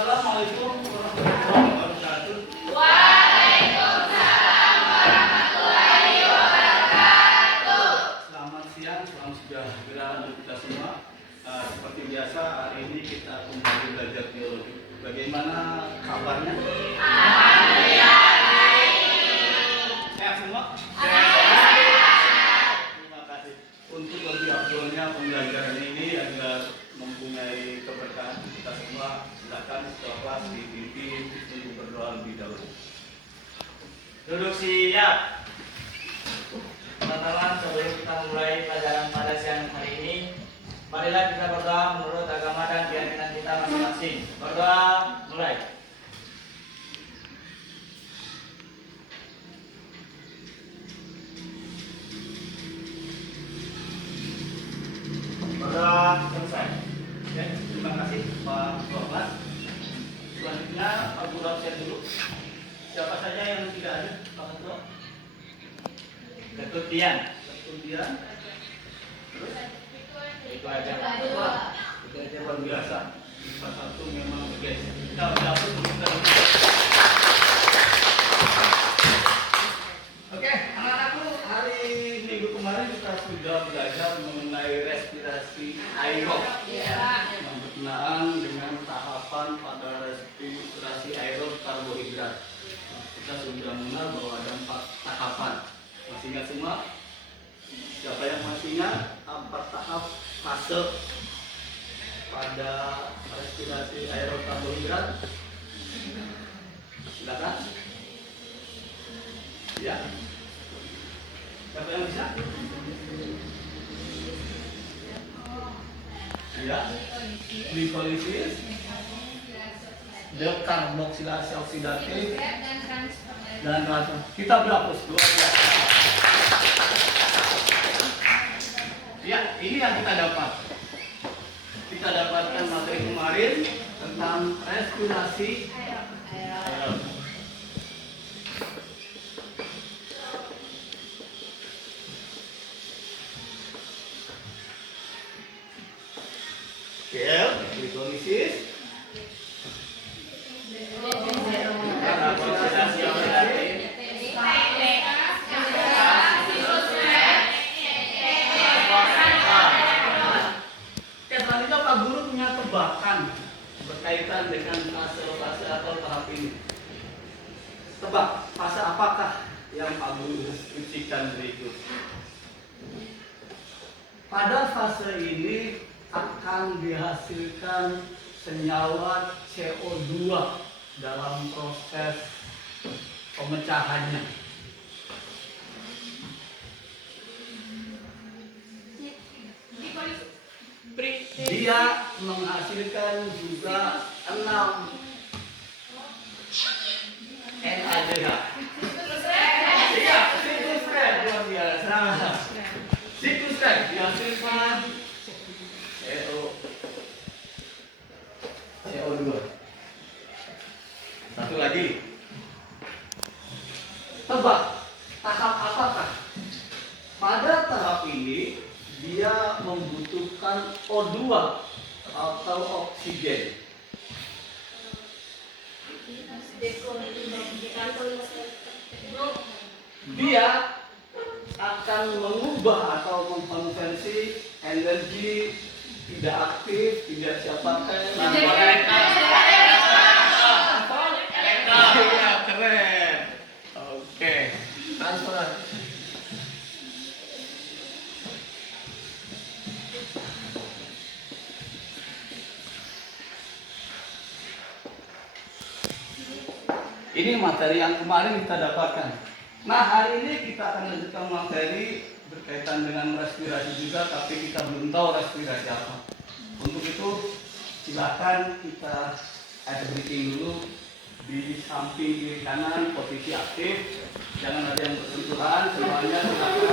Assalamualaikum warahmatullahi wabarakatuh. Waalaikumsalam warahmatullahi wabarakatuh. Selamat siang, salam sejahtera untuk kita semua. Seperti biasa, hari ini kita kembali belajar teologi. Bagaimana kabarnya? Alhamdulillah. Sehat semua? Terima kasih. Untuk lebih afdolnya pembelajaran ini agar mempunyai keberkahan kita semua, silakan setelah kelas dipimpin untuk berdoa lebih dahulu. Duduk siap. Teman-teman, sebelum kita mulai pelajaran pada siang hari ini, marilah kita berdoa menurut agama dan keyakinan kita masing-masing. Berdoa, mulai. Berdoa selesai. Ya, terima kasih Pak Ketua Kelas. Selanjutnya Pak Guru absen dulu. Siapa saja yang tidak ada, Pak Ketua? Ketut Dian. Kemudian, terus Itu aja. itu aja luar biasa. Pak satu memang guys. Kita dapur kita. Oke, anak-anakku, hari minggu kemarin kita sudah belajar mengenai respirasi aerob. Yang berkenaan dengan tahapan pada respirasi aerob karbohidrat. Kita sudah mengenal bahwa ada 4 tahapan. Masih ingat semua? Siapa yang masih ingat 4 tahap fase pada respirasi aerob karbohidrat? Silakan. Ya. Siapa yang bisa? Ya. Glikolisis, dekarboksilasi oksidatif, dan transfer. Kita berhapus luar biasa. Ya, ini yang kita dapat. Kita dapatkan materi kemarin tentang respirasi aerob. Glikolisis, Oksidatif oksidatif. Selanjutnya Pak Guru punya tebakan berkaitan dengan fase-fase atau tahap ini. Tebak, fase apakah yang Pak Guru deskripsikan berikut? Pada fase ini akan dihasilkan senyawa CO2 dalam proses pemecahannya. Dia menghasilkan juga 6 NADH. Iya, siklus red luar biasa. Siklus red dihasilkan CO2. Satu lagi. Tebak, tahap apakah? Pada tahap ini dia membutuhkan O2 atau oksigen. Dia akan mengubah atau mengkonversi energi tidak aktif, tidak siap pakai, iya, keren. Oke, transfer. Ini materi yang kemarin kita dapatkan. Nah, hari ini kita akan lanjutkan materi berkaitan dengan respirasi juga, tapi kita belum tahu respirasi apa. Untuk itu, silakan kita ada briefing dulu di samping kiri kanan posisi aktif. Jangan ada yang bersentuhan, semuanya silakan.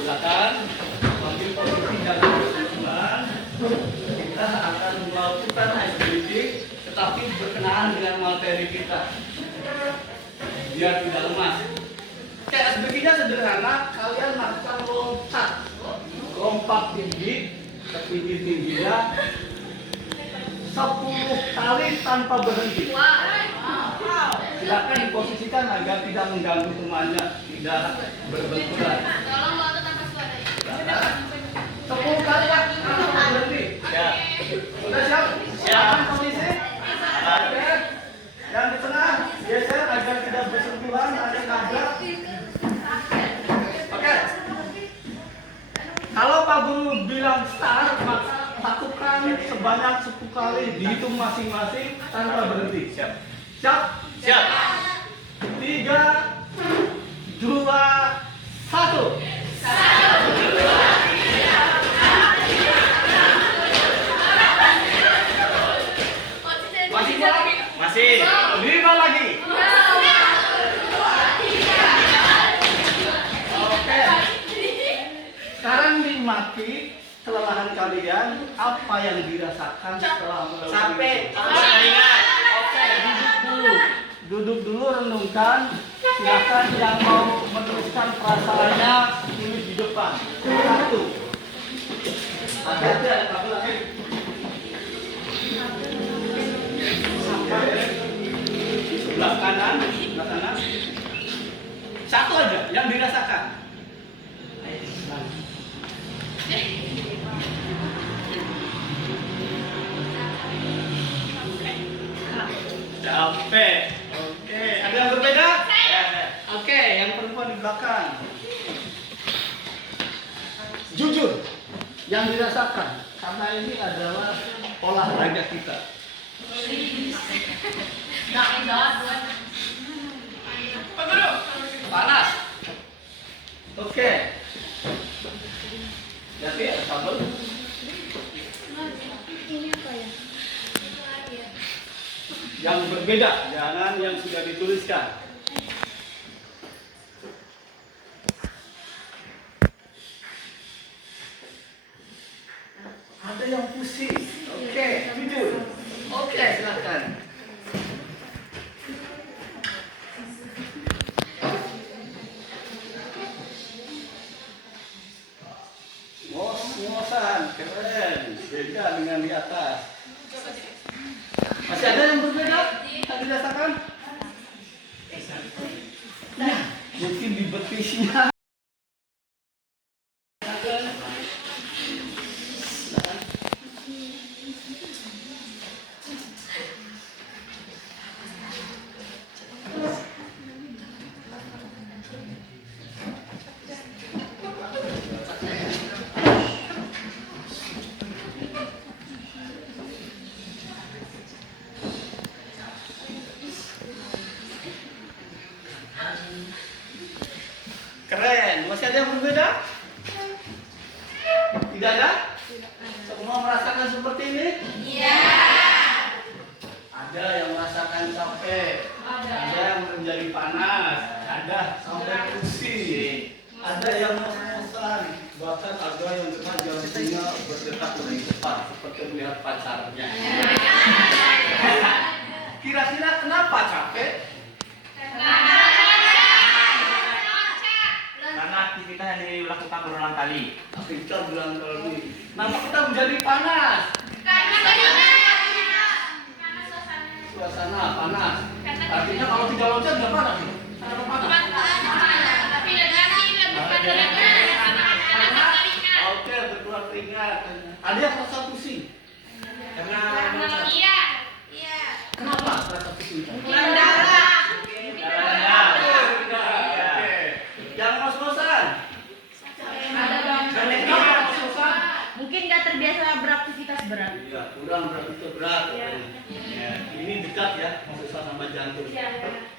Silakan ambil posisi jangan bersentuhan. Kita akan melakukan ice breathing, tetapi berkenaan dengan materi kita biar tidak lemas. Kayak begini sederhana, kalian lakukan lompat tinggi, setinggi-tingginya 10 kali tanpa berhenti. Silakan diposisikan agar tidak mengganggu temannya, tidak berbenturan. Tolong bawa tanpa suara. 10 kali ya, tanpa berhenti. Siap. Sudah siap? Siap. Aman posisi? Oke. Yang di tengah geser agar tidak bersentuhan, ada nabrak. Oke. Kalau Pak Guru bilang start, maka lakukan sebanyak 10 kali, dihitung masing-masing tanpa berhenti. Siap. Siap? Siap. 3, 2, 1. Masih lagi? Masih. 5 lagi. Oke. Sekarang nikmati kelelahan kalian, apa yang dirasakan setelah melakukan Sampai itu. ingat. Oke, duduk dulu. Duduk dulu, renungkan. Silakan yang mau meneruskan perasaannya tulis di depan. 1. Hati-hati ada kabel lagi. Sebelah kanan, sebelah kanan. 1 aja yang dirasakan. Capek. Oke, ada yang berbeda? Oke, yang perempuan di belakang. Jujur, yang dirasakan karena ini adalah olahraga kita. Panas. Oke. Jadi ada kabel. Yang berbeda, jangan yang sudah dituliskan. Ada yang pusing. Oke, jujur. Oke, silakan. Ngos-ngosan, keren. Beda dengan di atas. Masih ada yang berbeda? Yang dirasakan? Ya, mungkin di betisnya. Keren. Masih ada yang berbeda? Tidak ada? Semua merasakan seperti ini? Iya. Ada yang merasakan capek, ada yang menjadi panas, ada sampai pusing, ada yang ngos-ngosan, bahkan ada yang dengan jantungnya berdetak lebih cepat seperti melihat pacarnya. Kira-kira kenapa capek? Karena aktivitas yang dilakukan berulang kali. Kita bilang kali, nama kita menjadi panas. Suasana panas. Artinya kalau tidak loncat nggak panas. Kenapa panas? Oke, berkeluar keringat. Ada yang merasa pusing. Karena Kenapa merasa pusing? Yang ngos-ngosan. Mungkin nggak terbiasa beraktivitas berat. Iya, kurang beraktivitas berat. Ya, ini dekat ya, ngos-ngosan sama jantung.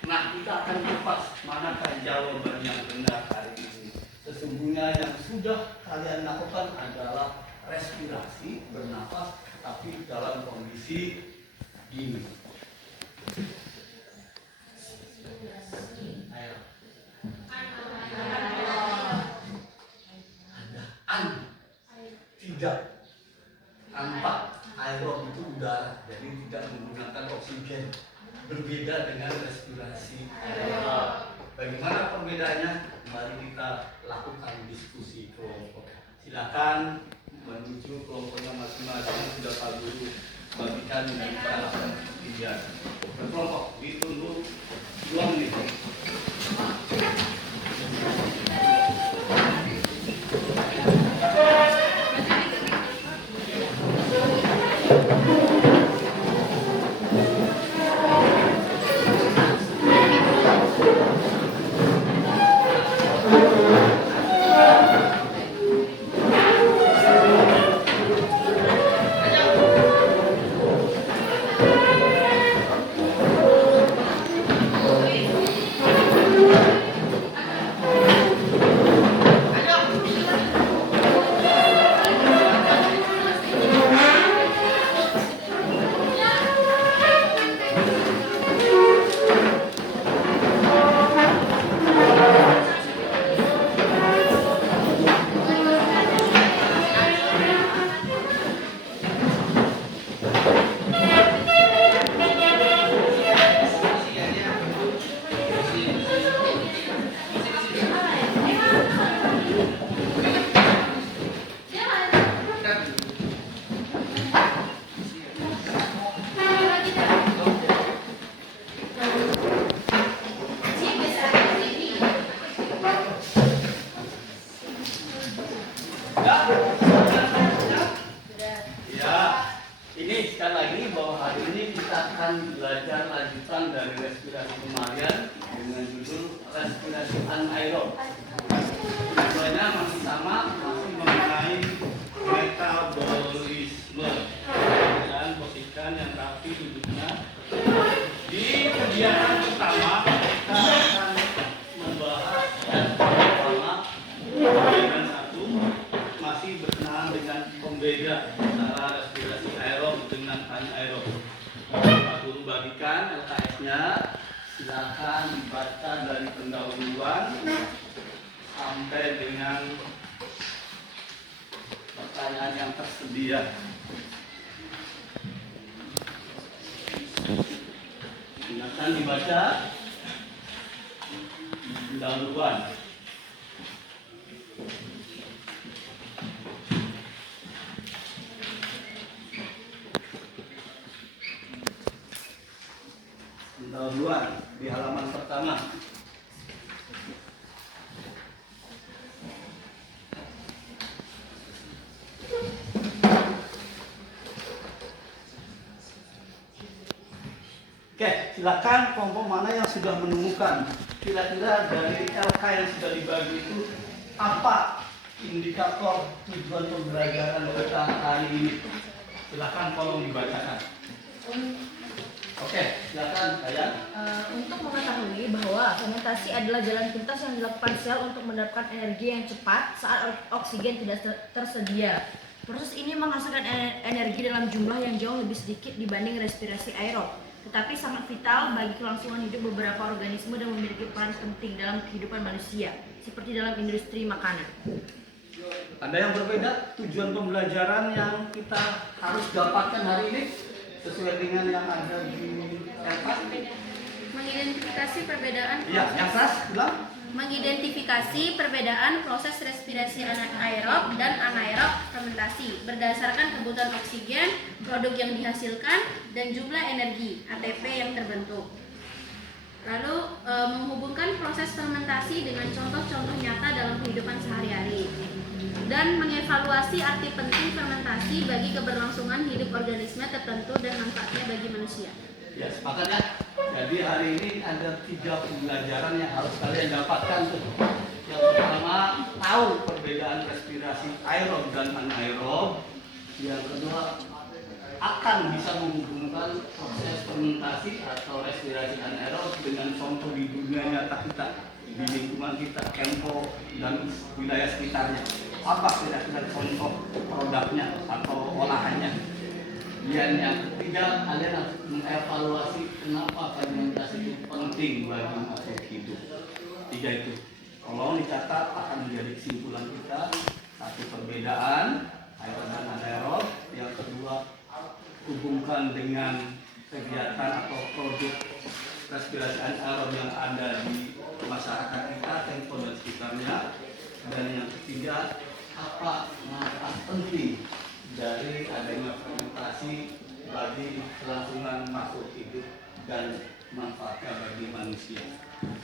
Nah, kita akan kupas manakah jawaban yang benar hari ini. Sesungguhnya yang sudah kalian lakukan adalah respirasi, bernapas, tapi dalam kondisi gini. Ayo. Tidak. Tanpa aerob itu udara, jadi tidak menggunakan oksigen. Berbeda dengan respirasi aerob. Bagaimana perbedaannya? Mari kita lakukan diskusi kelompok. Silakan menuju kelompoknya masing-masing. Sudah Pak Guru bagikan dari peralatan kegiatan. Berkelompok ditunggu 2 menit. Sekali lagi bahwa hari ini kita akan belajar lanjutan dari respirasi kemarin dengan judul respirasi anaerob. Tujuannya masih sama, masih mengenai metabolisme dan posisikan yang rapi duduknya. Di kegiatan pertama kita akan membahas yang pertama bagian 1 masih berkenaan dengan pembeda antara respirasi aerob dengan anaerob. Pak Guru bagikan LKS-nya, silakan dibaca dari pendahuluan sampai dengan pertanyaan yang tersedia. Silakan dibaca pendahuluan. Pendahuluan di halaman pertama. Oke, silakan kelompok mana yang sudah menemukan kira-kira dari LK yang sudah dibagi itu apa indikator tujuan pembelajaran kita hari ini. Silakan tolong dibacakan. Oke, silakan Ayah. Untuk mengetahui bahwa fermentasi adalah jalan pintas yang dilakukan sel untuk mendapatkan energi yang cepat saat oksigen tidak tersedia. Proses ini menghasilkan energi dalam jumlah yang jauh lebih sedikit dibanding respirasi aerob, tetapi sangat vital bagi kelangsungan hidup beberapa organisme dan memiliki peran penting dalam kehidupan manusia, seperti dalam industri makanan. Ada yang berbeda tujuan pembelajaran yang kita harus dapatkan hari ini sesuai dengan yang ada di LK? Mengidentifikasi perbedaan Iya, yang keras bilang. Mengidentifikasi perbedaan proses respirasi anaerob dan anaerob fermentasi berdasarkan kebutuhan oksigen, produk yang dihasilkan, dan jumlah energi ATP yang terbentuk. Lalu menghubungkan proses fermentasi dengan contoh-contoh nyata dalam kehidupan sehari-hari dan mengevaluasi arti penting fermentasi bagi keberlangsungan hidup organisme tertentu dan manfaatnya bagi manusia. Ya, sepakat ya. Jadi hari ini ada 3 pembelajaran yang harus kalian dapatkan tuh. Yang pertama, tahu perbedaan respirasi aerob dan anaerob. Yang kedua, akan bisa menghubungkan proses fermentasi atau respirasi anaerob dengan contoh di dunia nyata kita, di lingkungan kita, Kempo dan wilayah sekitarnya. Apa kira-kira contoh produknya atau olahannya? Dan yang ketiga, kalian harus mengevaluasi kenapa fermentasi itu penting bagi makhluk hidup. 3 itu. Tolong dicatat, akan menjadi kesimpulan kita. 1, perbedaan aerob dan anaerob. Yang kedua, hubungkan dengan kegiatan atau produk respirasi anaerob yang ada di masyarakat kita, Kempo dan sekitarnya. Dan yang ketiga, apa manfaat penting dari adanya fermentasi bagi kelangsungan makhluk hidup dan manfaatnya bagi manusia.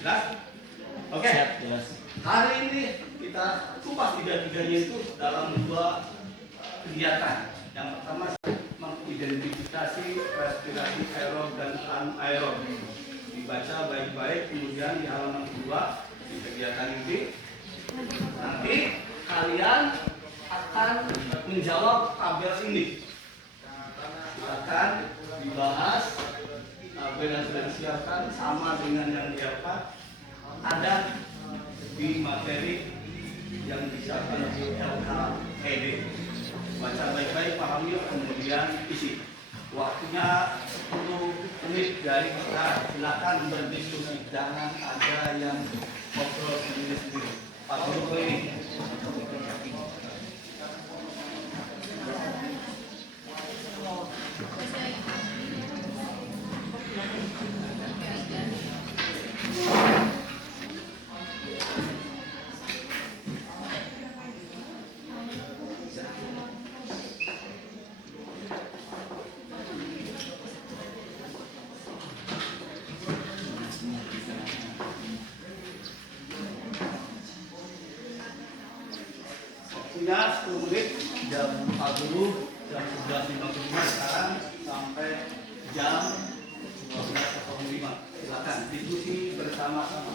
Jelas? Oke. Jelas. Hari ini kita kupas tiga-tiganya itu dalam dua kegiatan. Yang pertama mengidentifikasi respirasi aerob dan anaerob. Dibaca baik-baik, kemudian di halaman 2 di kegiatan ini nanti kalian akan menjawab tabel ini. Silakan dibahas. Tabel yang sudah disiapkan sama dengan yang dapat ada di materi yang disiapkan di LKPD. Baca baik-baik, pahami, kemudian isi. Waktunya 10 menit dari kita. Silakan berdiskusi, jangan ada yang ngobrol sendiri-sendiri. 40 menit. Waktunya 10 menit, jam 40, jam 11.55 sekarang sampai jam 12.05. Silakan diskusi bersama-sama.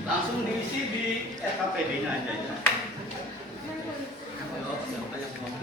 Langsung diisi di RKPD-nya aja ya. Siapa yang mau?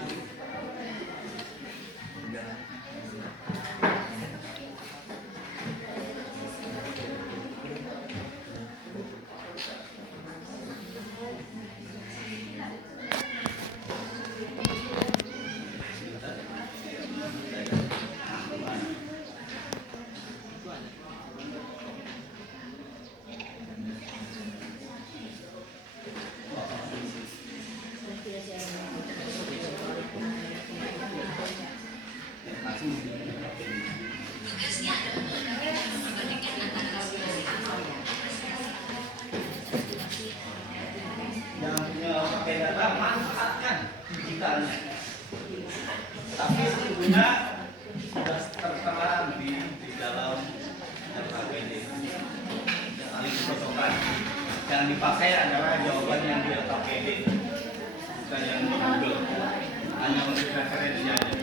Yang punya pakai data, manfaatkan digitalnya. Tapi sesungguhnya sudah tertera di dalam RKPD. Saling cocokkan. Yang dipakai adalah jawaban yang di RKPD, bukan yang di Google. Hanya untuk referensi aja.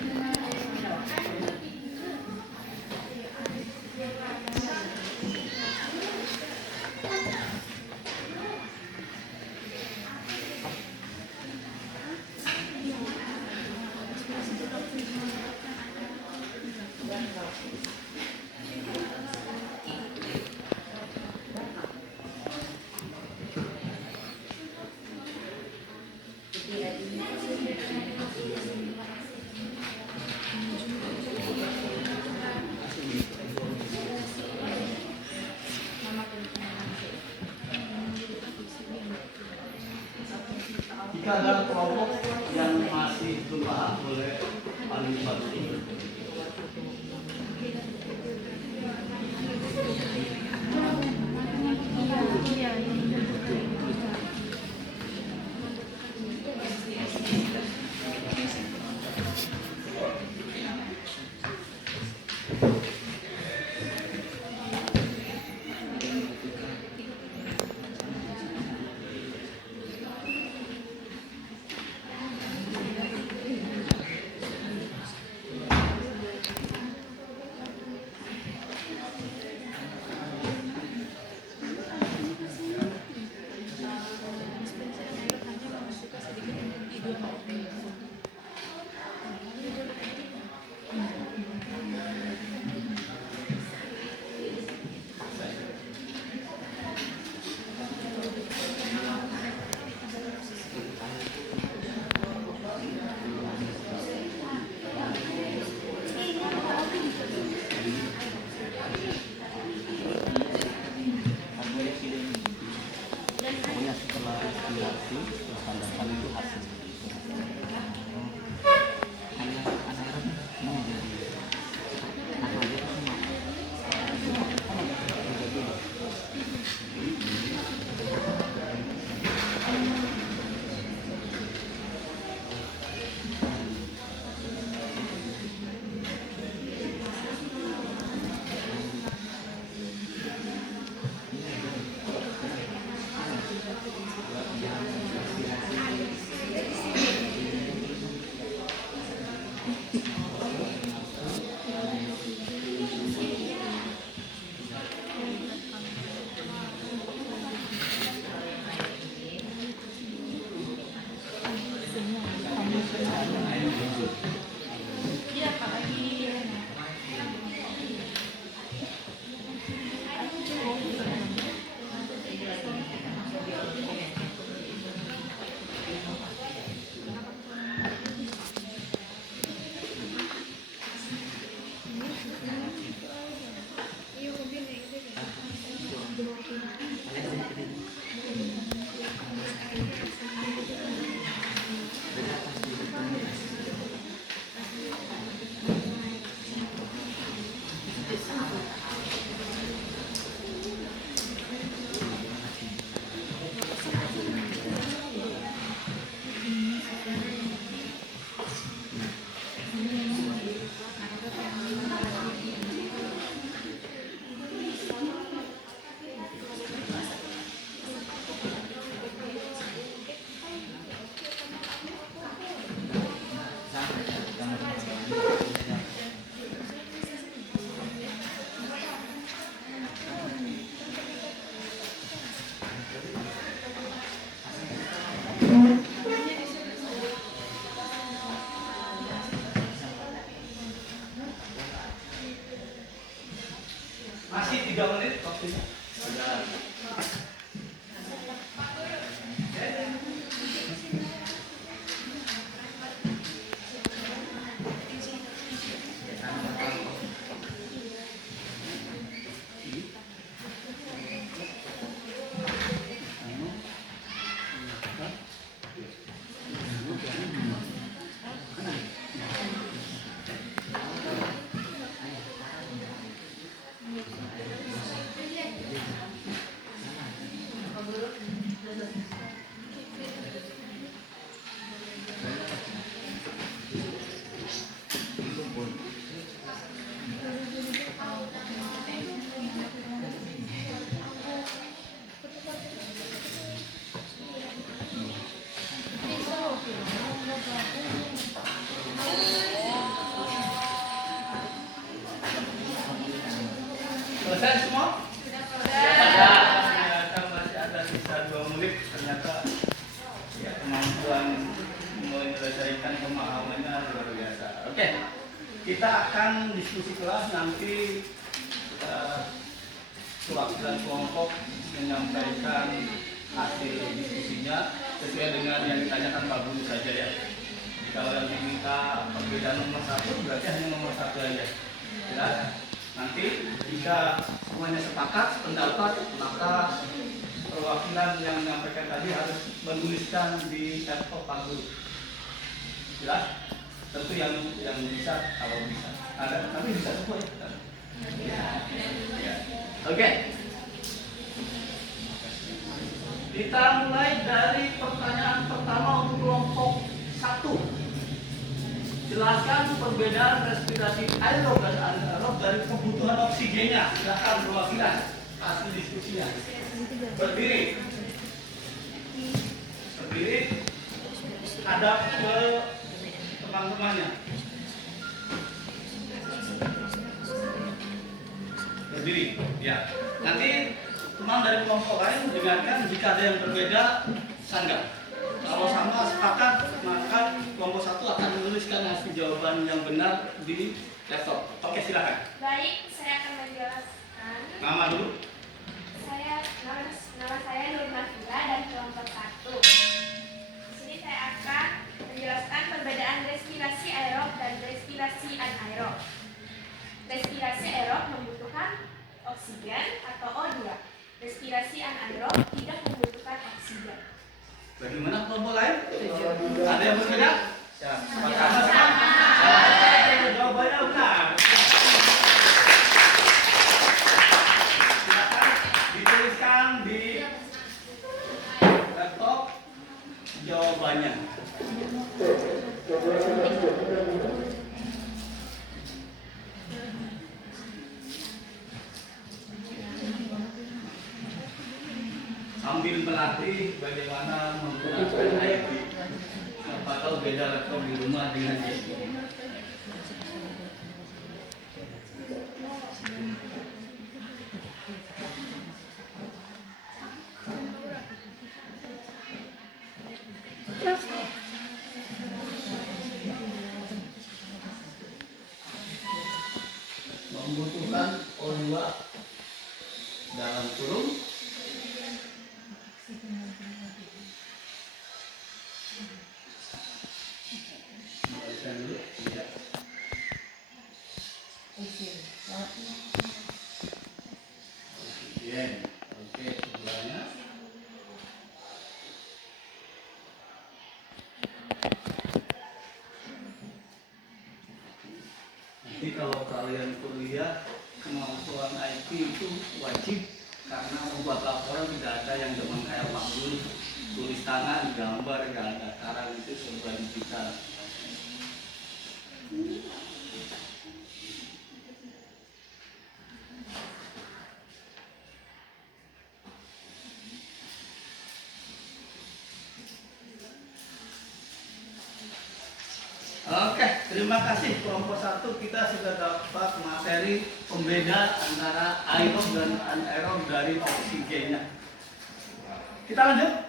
Jika ada kelompok yang masih belum paham, boleh paling bantu. respirasi, terus standarkan itu hasil. Hanya anaerob mau jadi apa aja itu semua. Beda-beda. Masih 3 menit waktunya. Sudah. Selesai semua? Ternyata masih ada sisa 2 menit. Ternyata ya, kemampuan menyelesaikan pemahamannya luar biasa. Oke, kita akan diskusi kelas nanti. Perwakilan kelompok menyampaikan hasil diskusinya sesuai dengan yang ditanyakan Pak Guru saja ya. Kalau yang diminta perbedaan nomor 1 berarti hanya nomor 1 aja. Ya. Nanti jika semuanya sepakat pendapat, maka perwakilan yang menyampaikan tadi harus menuliskan di laptop Pak Guru. Jelas? Tentu yang bisa, kalau bisa. Ada, tapi bisa semua ya. Ya. Oke. Kita mulai dari pertanyaan pertama untuk kelompok 1. Jelaskan perbedaan respirasi aerob dan anaerob dari kebutuhan oksigennya. Silakan perwakilan hasil diskusinya. Berdiri. Berdiri. Hadap ke teman-temannya. Berdiri. Ya. Nanti teman dari kelompok lain dengarkan, jika ada yang berbeda sanggah. Kalau sama sepakat, maka kelompok 1 akan menuliskan hasil jawaban yang benar di laptop. Oke, silakan. Baik, saya akan menjelaskan. Nama dulu. Nama saya Nur Nafila dan kelompok 1. Di sini saya akan menjelaskan perbedaan respirasi aerob dan respirasi anaerob. Respirasi aerob membutuhkan oksigen atau O2. Respirasi anaerob tidak membutuhkan oksigen. Bagaimana kelompok lain? Ada yang berbeda? Siap. Jawabannya benar. Silakan dituliskan di laptop jawabannya. Sambil melatih bagaimana menggunakan IT. Siapa tahu beda laptop di rumah dengan di sini. Membutuhkan O2 dalam kurung bacakan dulu. Ya. Oksigen. Oke, sebelahnya. Nanti kalau kalian kuliah kemampuan IT itu wajib karena membuat laporan tidak ada yang zaman kayak Pak Guru tulis tangan gambar nggak ada, sekarang itu serba digital. Oke, terima kasih kelompok 1 kita sudah dapat materi pembeda antara aerob dan anaerob dari oksigennya. Kita lanjut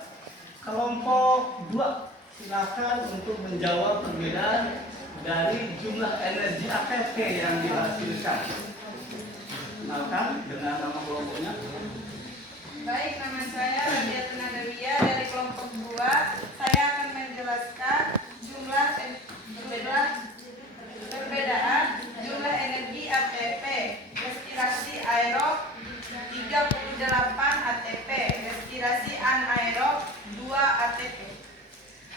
kelompok 2. Silakan untuk menjawab perbedaan dari jumlah energi ATP yang dihasilkan. Kenalkan dengan nama kelompoknya. Baik, nama saya Radia Tunadawia dari kelompok 2. Saya akan menjelaskan perbedaan jumlah energi ATP, respirasi aerob 38 ATP, respirasi anaerob 2 ATP.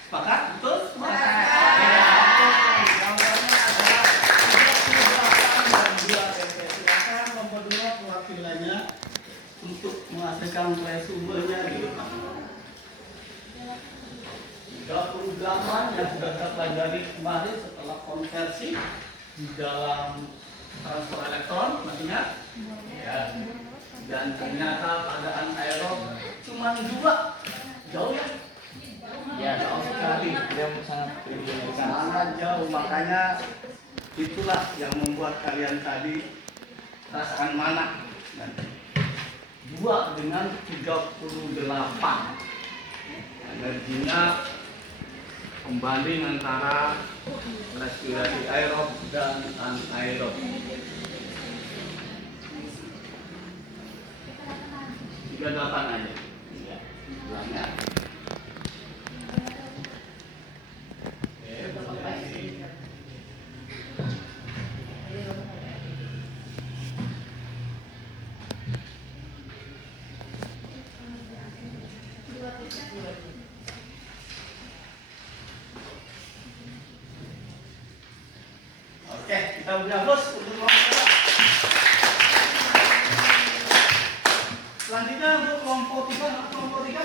Sepakat? Betul? Sepakat. Jawabannya adalah 38 dan 2 ATP. Silakan kelompok 2 perwakilannya untuk menghasilkan resumenya di depan. 38 yang sudah kita pelajari kemarin setelah konversi di dalam transfer elektron, masih ingat? Ya. Dan ternyata pada anaerob cuma 2. Jauh ya? Ya, Jauh sekali. dia sangat signifikan. Sangat jauh, makanya itulah yang membuat kalian tadi perasaan mana nanti. 2 dengan 38 energinya pembanding antara respirasi aerob dan anaerob. 38 aja. Ya, ulangnya. Oke, kita udah bos untuk kelompok. Selanjutnya untuk kelompok 3,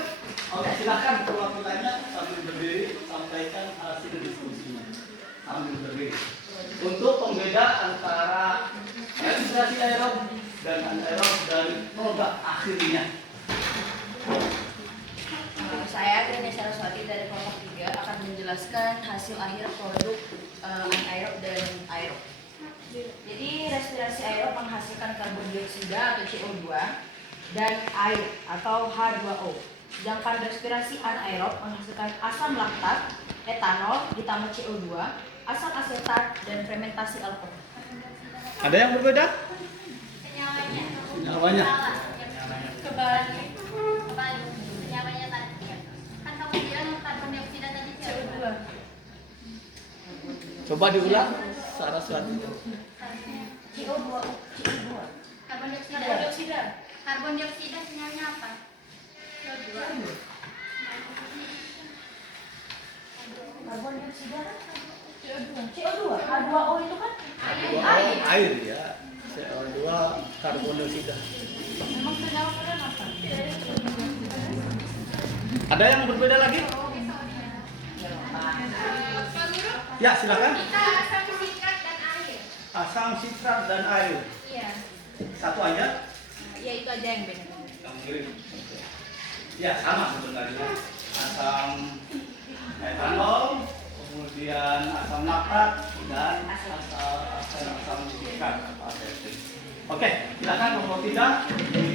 Oke, silakan perwakilannya sambil berdiri sampaikan hasil diskusinya. Sambil berdiri. Untuk pembeda antara respirasi aerob dan anaerob dari produk akhirnya. Saya Grania Saraswati dari kelompok 3 akan menjelaskan hasil akhir produk anaerob dan aerob. Jadi respirasi aerob menghasilkan karbon dioksida atau CO2 dan air atau H2O. Sedangkan respirasi anaerob menghasilkan asam laktat, etanol ditambah CO2, asam asetat dan fermentasi alkohol. Ada yang berbeda? Senyawanya. Senyawanya. Kebalik. Senyawanya tadi. Kan kamu bilang karbon dioksida tadi CO2. Coba diulang, Saraswati. CO2. Karbon dioksida. Karbon dioksida senyawanya apa? CO2. dioksida kan CO2. H2O itu kan Air ya. CO2 karbon dioksida. memang senyawa kalian apa? Ada yang berbeda lagi? Ya, silakan. Kita asam sitrat dan air. Asam sitrat dan air. Iya. Satu aja. Ya itu aja yang beda. Yang kiri. Ya, sama sebenarnya. Asam etanol, kemudian asam laktat dan asam sitrat atau asetik. Oke, silakan nomor 3 di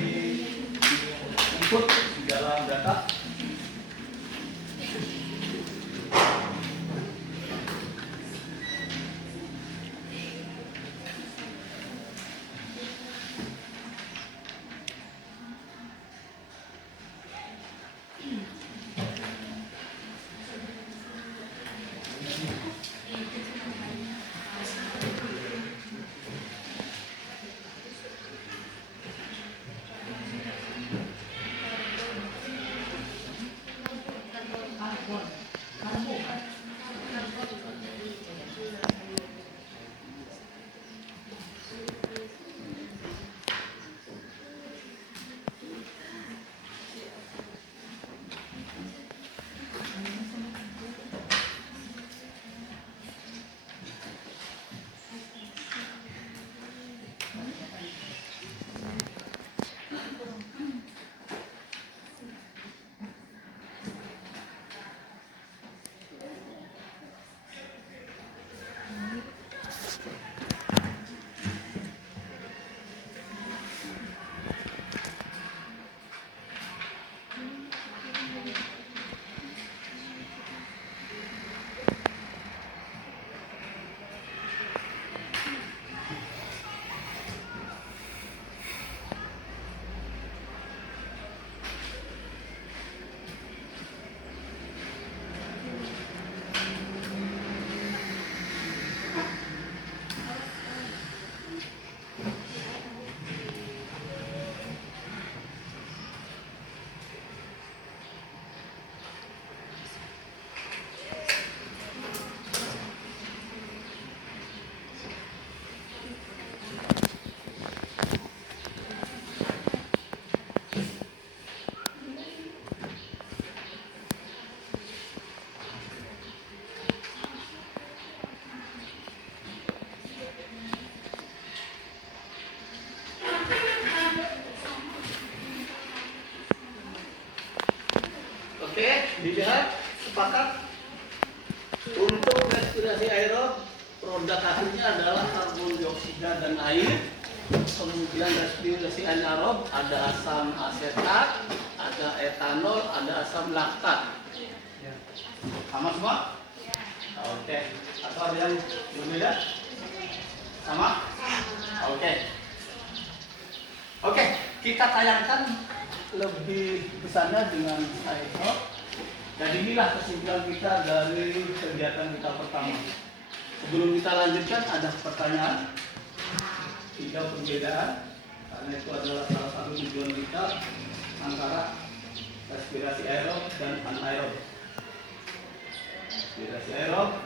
input di dalam data. Oke, dilihat sepakat untuk respirasi aerob produk akhirnya adalah karbon dioksida dan air. Kemudian respirasi anaerob ada asam asetat, ada etanol, ada asam laktat. Sama semua? Oke. Atau ada yang berbeda? Sama? Oke. Oke, kita tayangkan lebih besarnya dengan aerob. Dan inilah kesimpulan kita dari kegiatan kita pertama. Sebelum kita lanjutkan, ada pertanyaan. 3 perbedaan, karena itu adalah salah satu tujuan kita antara respirasi aerob dan anaerob. Respirasi aerob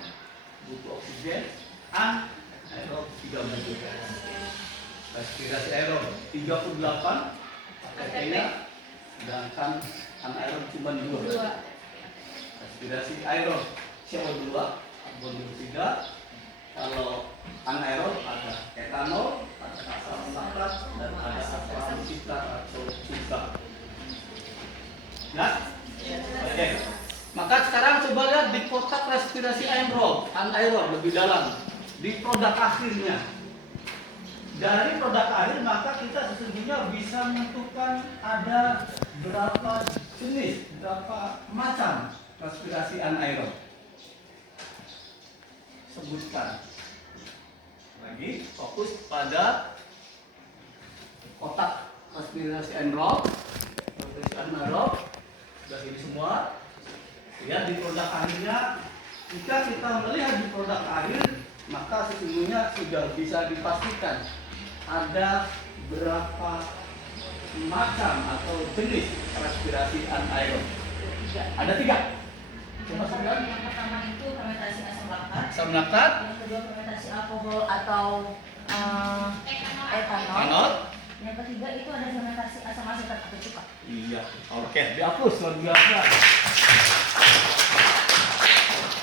butuh oksigen, anaerob 3 butuh. Respirasi aerob 38 ATP-nya, sedangkan anaerob cuma 2. Respirasi aerob CO2 karbon dioksida. Kalau anaerob ada etanol, ada asam laktat, dan ada asam sitrat atau suka. Ya? Oke. Maka sekarang coba lihat di kotak respirasi aerob, anaerob lebih dalam di produk akhirnya. Dari produk akhir maka kita sesungguhnya bisa menentukan ada berapa jenis, berapa macam respirasi anaerob. Sebutkan lagi, fokus pada kotak respirasi anaerob, sudah ini semua. Lihat di produk akhirnya. Jika kita melihat di produk akhir, maka sesungguhnya sudah bisa dipastikan ada berapa macam atau jenis respirasi anaerob. Ada 3. Coba sebutkan. Yang pertama itu fermentasi asam laktat. Asam laktat. Yang kedua fermentasi alkohol atau etanol. Etanol. Yang ketiga itu ada fermentasi asam asetat atau cuka. Iya, oke, dihapus luar biasa.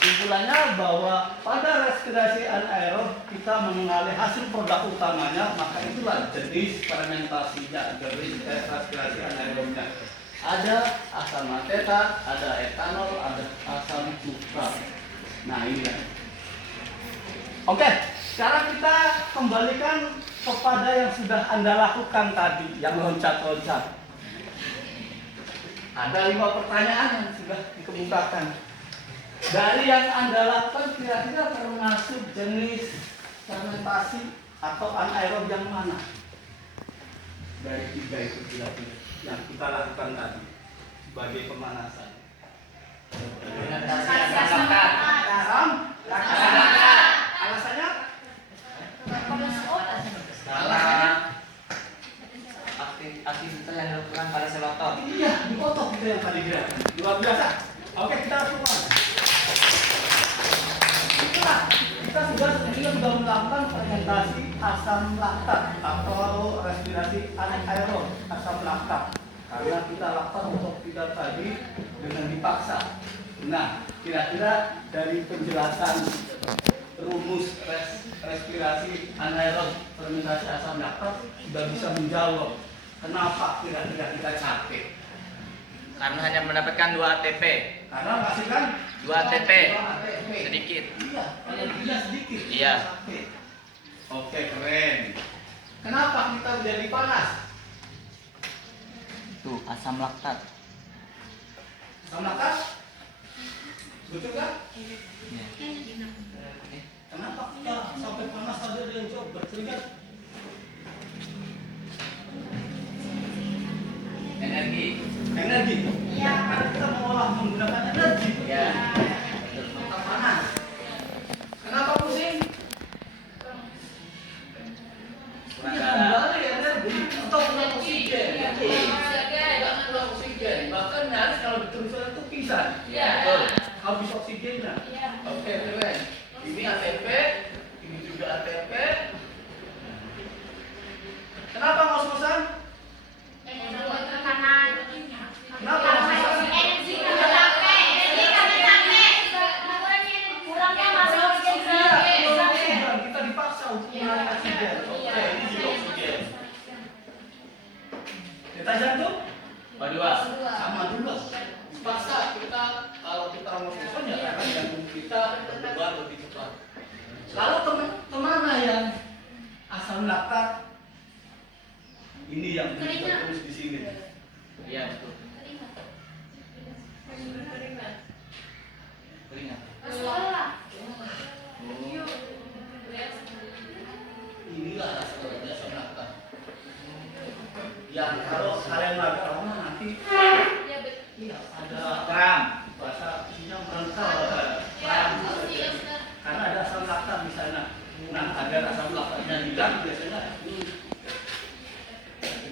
Kesimpulannya bahwa pada respirasi anaerob kita mengenali hasil produk utamanya, maka itulah jenis fermentasinya, jenis respirasi anaerobnya. Ada asam asetat, ada etanol, ada asam cuka. Nah ini ya. Oke, sekarang kita kembalikan kepada yang sudah Anda lakukan tadi, yang loncat-loncat. Ada 5 pertanyaan yang sudah dikemukakan. Dari yang Anda lakukan kira-kira termasuk jenis fermentasi atau anaerob yang mana? Dari 3 itu kira-kira yang kita lakukan tadi sebagai pemanasan. Fermentasi asam laktat. Asam laktat. Alasannya? Karena aktivitas yang dilakukan pada sel otot. Iya, di otot kita yang tadi gerak. Luar biasa. Oke, kita lakukan. Itulah, kita sudah melakukan fermentasi asam laktat atau respirasi anaerob asam laktat. Karena kita lakukan untuk kita tadi dengan dipaksa. Nah, kira-kira dari penjelasan rumus respirasi anaerob fermentasi asam laktat sudah bisa menjawab kenapa kira-kira kita capek. Karena hanya mendapatkan 2 ATP. Karena menghasilkan 2 ATP. 2 ATP. Sedikit. Iya, energinya sedikit. Iya. Capek. Oke, keren. Kenapa kita menjadi panas? Tuh, asam laktat. Asam laktat? Betul kan? Iya. Kenapa kita sampai panas ada yang jauh berkeringat? Energi. Energi. Iya. Karena kita mengolah menggunakan energi. Iya. Maka panas. Kenapa pusing? Kurang Iya, darah. kembali energi. Atau kurang oksigen. Tidak kurang oksigen. Bahkan nyaris kalau diteruskan itu pingsan. Betul. Habis oksigennya. Oke, keren. Ini ATP, ini juga ATP. Kenapa ngos-ngosan? Kenapa ngos-ngosan? Kita dipaksa untuk mengalami oksigen. Oke, ini juga oksigen. Detak jantung? Kedua. Sama juga. Dipaksa kita, kalau kita ngos-ngosan ya karena jantung kita berdebar lebih cepat. Lalu kemana yang asam laktat? Ini yang terus di sini. Iya, betul. Keringat. Inilah asalnya asam laktat. Yang kalau kalian makan lama nanti iya, ada kram. Bahasa Cina merengkal kram. Karena ada asam laktat di sana. Nah, agar asam laktatnya hilang biasanya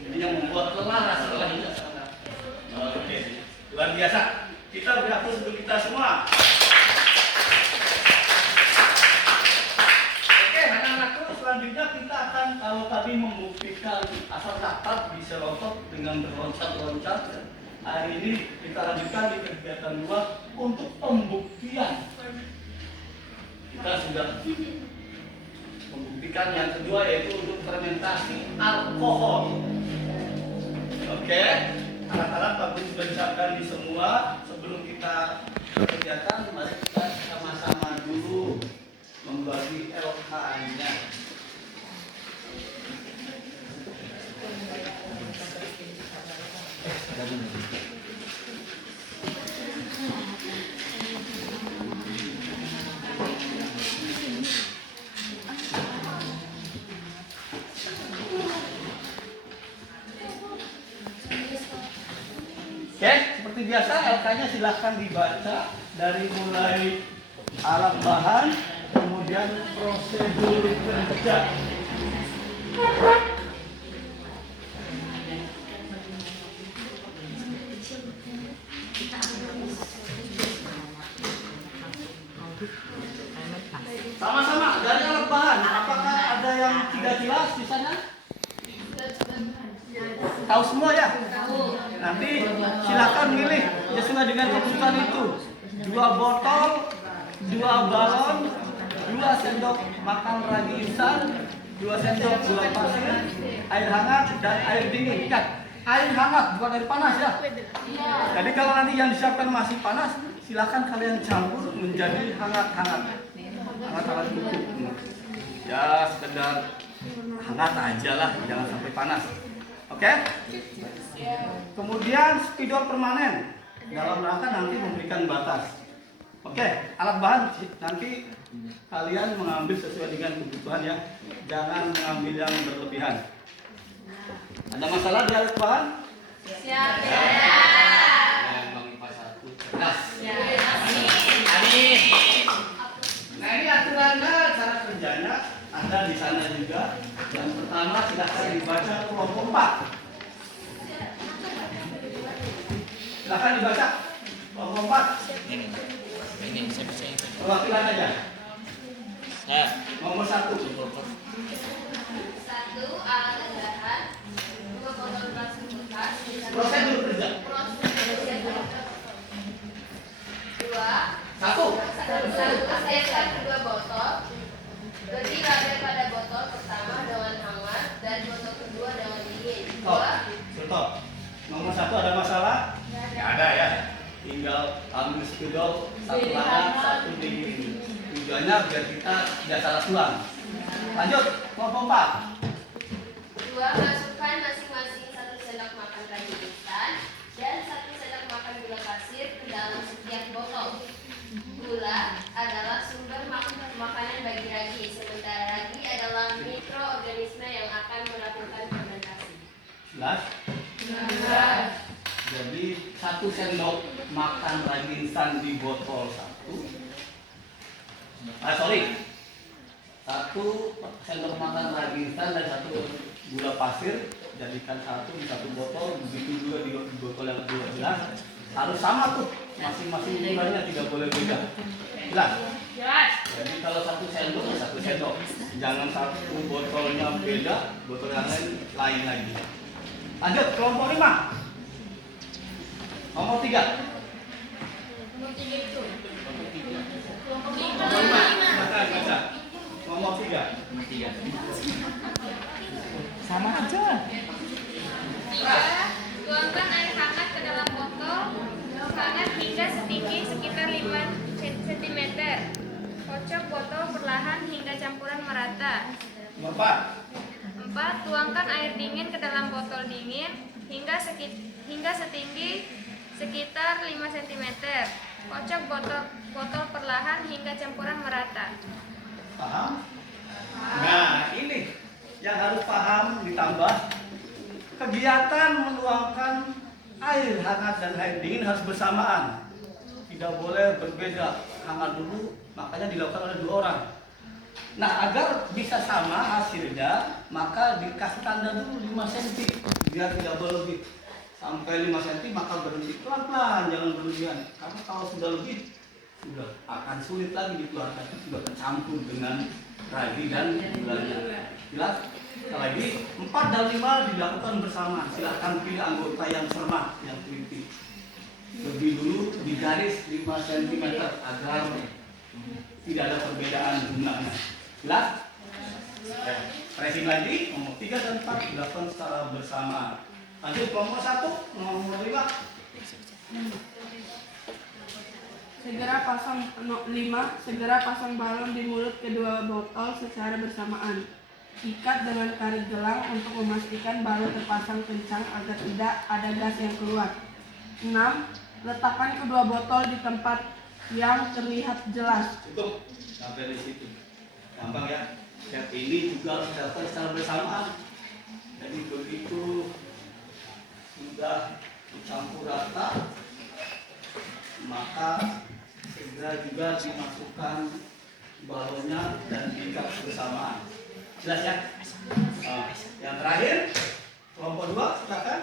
ini yang membuat lelah setelah ini asam laktat. Oke, luar biasa. Kita beri aplaus untuk kita semua. Oke, anak-anakku, selanjutnya kita akan kalau tadi membuktikan asam laktat bisa loncat dengan berloncat-loncat. Hari ini kita lanjutkan di kegiatan 2 untuk pembuktian. Kita sudah membuktikan yang kedua yaitu untuk fermentasi alkohol. Oke, alat-alat bagus sudah disiapkan di semua. Sebelum kita kegiatan, mari kita sama-sama dulu membagi LK-nya. Oke, seperti biasa LK-nya silahkan dibaca dari mulai alat bahan, kemudian prosedur kerja. Sama-sama dari alat bahan. Apakah ada yang tidak jelas di sana? Tahu semua ya? Nanti silakan milih sesuai dengan kebutuhan itu. 2 botol, 2 galon, 2 sendok makan ragi instan, 2 sendok gula pasir, air hangat dan air dingin. Ingat, air hangat bukan air panas ya. Jadi kalau nanti yang disiapkan masih panas, silakan kalian campur menjadi hangat-hangat. Hangat-hangat cukup. Ya sekedar hangat aja lah, jangan sampai panas. Oke? Kemudian spidol permanen dalam rangka nanti memberikan batas. Oke, alat bahan nanti kalian mengambil sesuai dengan kebutuhan ya. Jangan mengambil yang berlebihan. Ada masalah di alat bahan? Siap. Bang IPA 1 cerdas. Amin. Nah ini aturannya, cara kerjanya ada di sana juga. Yang pertama silahkan dibaca kelompok 4. Silahkan dibaca kelompok 4. Ini saya baca itu. Perwakilan aja. Saya. Nomor 1. 1 alat kendaraan, 2 botol plastik bekas, Prosedur kerja. 2 1. siapkan kedua botol. Beri label pada botol pertama dengan hangat dan botol kedua dengan dingin. Stop. Nomor 1 ada masalah? Nggak ada ya. Tinggal ambil spidol 1 hangat, 1 dingin. Tujuannya biar kita tidak salah tuang. Lanjut, kelompok 4. 2 masukkan masing-masing 1 sendok makan ragi instan dan 1 sendok makan gula pasir ke dalam setiap botol. Gula adalah sumber makanan bagi ragi, sementara ragi adalah mikroorganisme yang akan melakukan fermentasi. Jelas? Jadi 1 sendok makan ragi instan di botol 1. 1 sendok makan ragi instan dan 1 gula pasir jadikan 1 di 1 botol, begitu juga di botol yang kedua. Jelas? Harus sama tuh, masing-masing gulanya tidak boleh beda. Jelas? Jadi kalau 1 sendok ya 1 sendok, jangan 1 botolnya beda, botol yang lain lagi. Lanjut kelompok 5. Nomor 3. Nomor 5. Baca. Nomor 3. Sama aja. 3. Tuangkan air hangat ke dalam botol hangat hingga setinggi sekitar 5 cm. Kocok botol perlahan hingga campuran merata. Nomor 4. 4. Tuangkan air dingin ke dalam botol dingin hingga setinggi sekitar 5 cm. Kocok botol perlahan hingga campuran merata. Paham? Nah, ini yang harus paham ditambah kegiatan menuangkan air hangat dan air dingin harus bersamaan. Tidak boleh berbeda. Hangat dulu, makanya dilakukan oleh 2 orang. Nah, agar bisa sama hasilnya, maka dikasih tanda dulu 5 cm biar tidak berlebih. Sampai 5 cm maka berhenti pelan-pelan, jangan berlebihan. Karena kalau sudah lebih, sudah akan sulit lagi dikeluarkan, sudah tercampur dengan ragi dan gulanya. Jelas? Sekali lagi, 4 dan 5 dilakukan bersama. Silahkan pilih anggota yang cermat, yang teliti. Lebih dulu di garis 5 cm agar tidak ada perbedaan jumlahnya. Jelas? Tracing lagi, nomor 3 dan 4 dilakukan secara bersama. Lanjut nomor 1, nomor 5. Segera pasang balon di mulut kedua botol secara bersamaan. Ikat dengan karet gelang untuk memastikan balon terpasang kencang agar tidak ada gas yang keluar. 6. Letakkan kedua botol di tempat yang terlihat jelas. Cukup sampai di situ. Gampang ya. Step ini juga harus dilakukan secara bersamaan. Jadi begitu sudah dicampur rata, maka segera juga dimasukkan balonnya dan diikat bersamaan. Jelas ya? Yang terakhir, kelompok 2, silakan.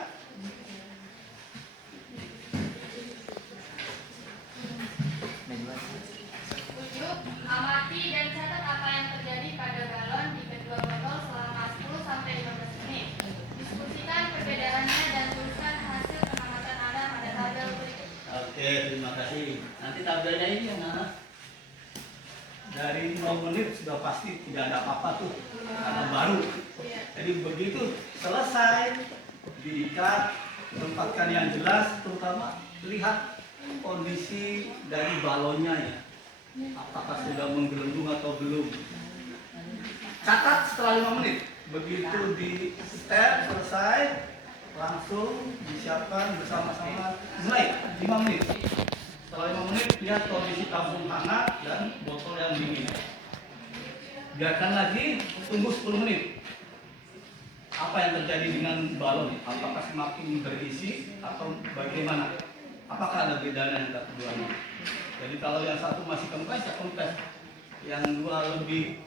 Oke, terima kasih. Nanti tabelnya ini yang mana? Dari 0 menit sudah pasti tidak ada apa-apa tuh, karena baru. Jadi begitu selesai, diikat, tempatkan yang jelas, terutama lihat kondisi dari balonnya ya. Apakah sudah menggelembung atau belum. Catat setelah 5 menit. Begitu di step selesai, langsung disiapkan bersama-sama. Mulai 5 menit. Setelah 5 menit, lihat kondisi tabung hangat dan botol yang dingin. Biarkan lagi, tunggu 10 menit. Apa yang terjadi dengan balon? Apakah semakin berisi atau bagaimana? Apakah ada bedanya antara keduanya? Jadi kalau yang satu masih kempes, ya kempes. Yang dua lebih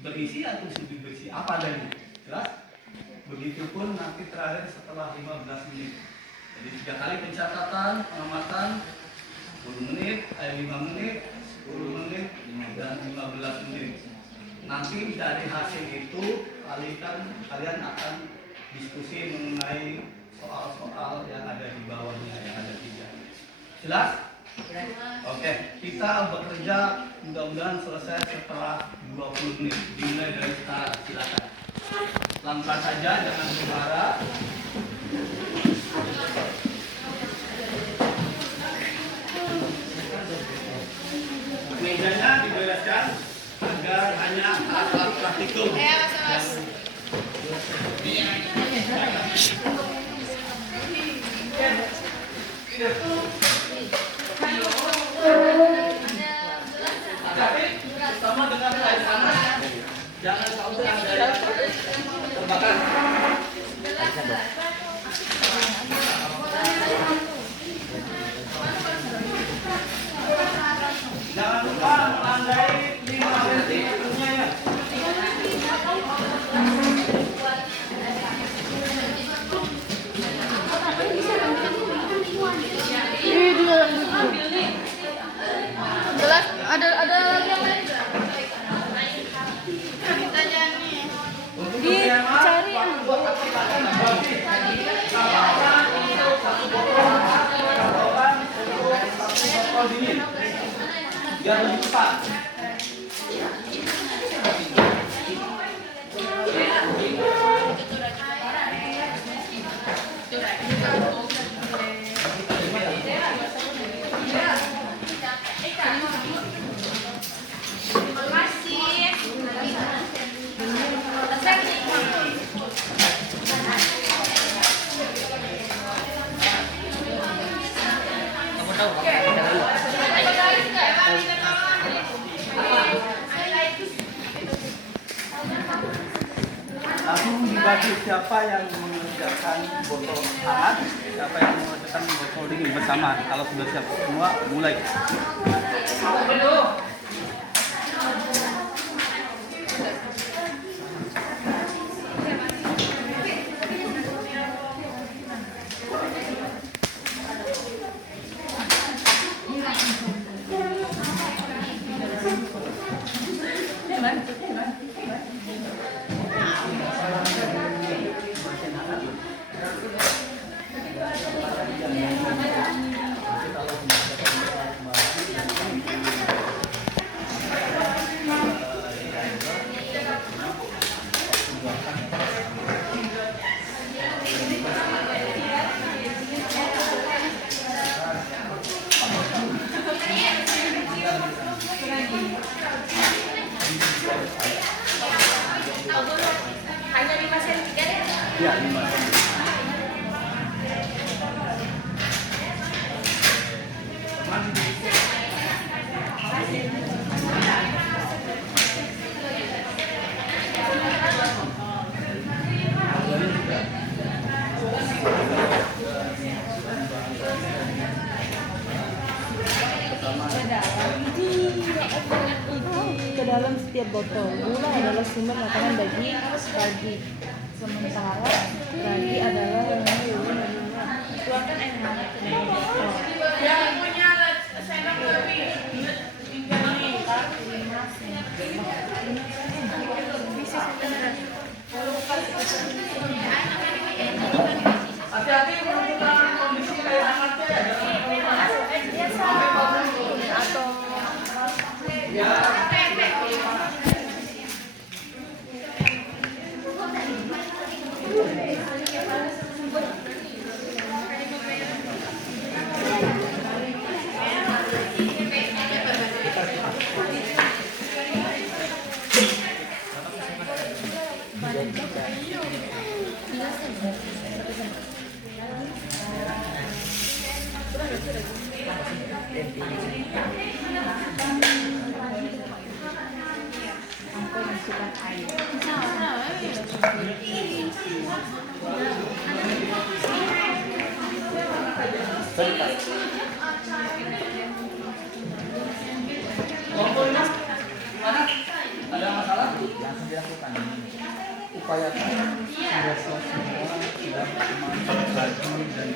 berisi atau lebih berisi? Apa adanya? Jelas? Begitupun nanti terakhir setelah 15 menit. Jadi 3 kali pencatatan, pengamatan, 10 menit, 5 menit, 10 menit, dan 15 menit. Nanti dari hasil itu kalian akan diskusi mengenai soal-soal yang ada di bawahnya, yang ada 3. Jelas? Oke, kita bekerja mudah-mudahan selesai setelah 20 menit. Dimulai dari sekarang, silakan. Langkah saja, jangan berharap. Mejanya dibereskan agar hanya alat praktikum. Tapi sama dengan air panas, jangan sampai ada yang terbakar. Jangan lupa menandai 5 cm ya. Jelas ada lagi yang lain nggak? Dicari biar lebih cepat. Langsung dibagi siapa yang mengerjakan botol hangat, siapa yang mengerjakan botol dingin bersama. Kalau sudah siap semua, mulai. Hanya 5 cm ya? Ya, 5 cm. Ke dalam setiap botol. Gula adalah sumber makanan bagi ragi. Sementara ragi adalah tuangkan air hangat ke dalam botol. Yang punya sendok lebih. Hati-hati menentukan kondisi air hangatnya ya. Kompor mas, mana? Ada masalah? Langsung dilakukan. Upayakan sudah semua sudah maju dan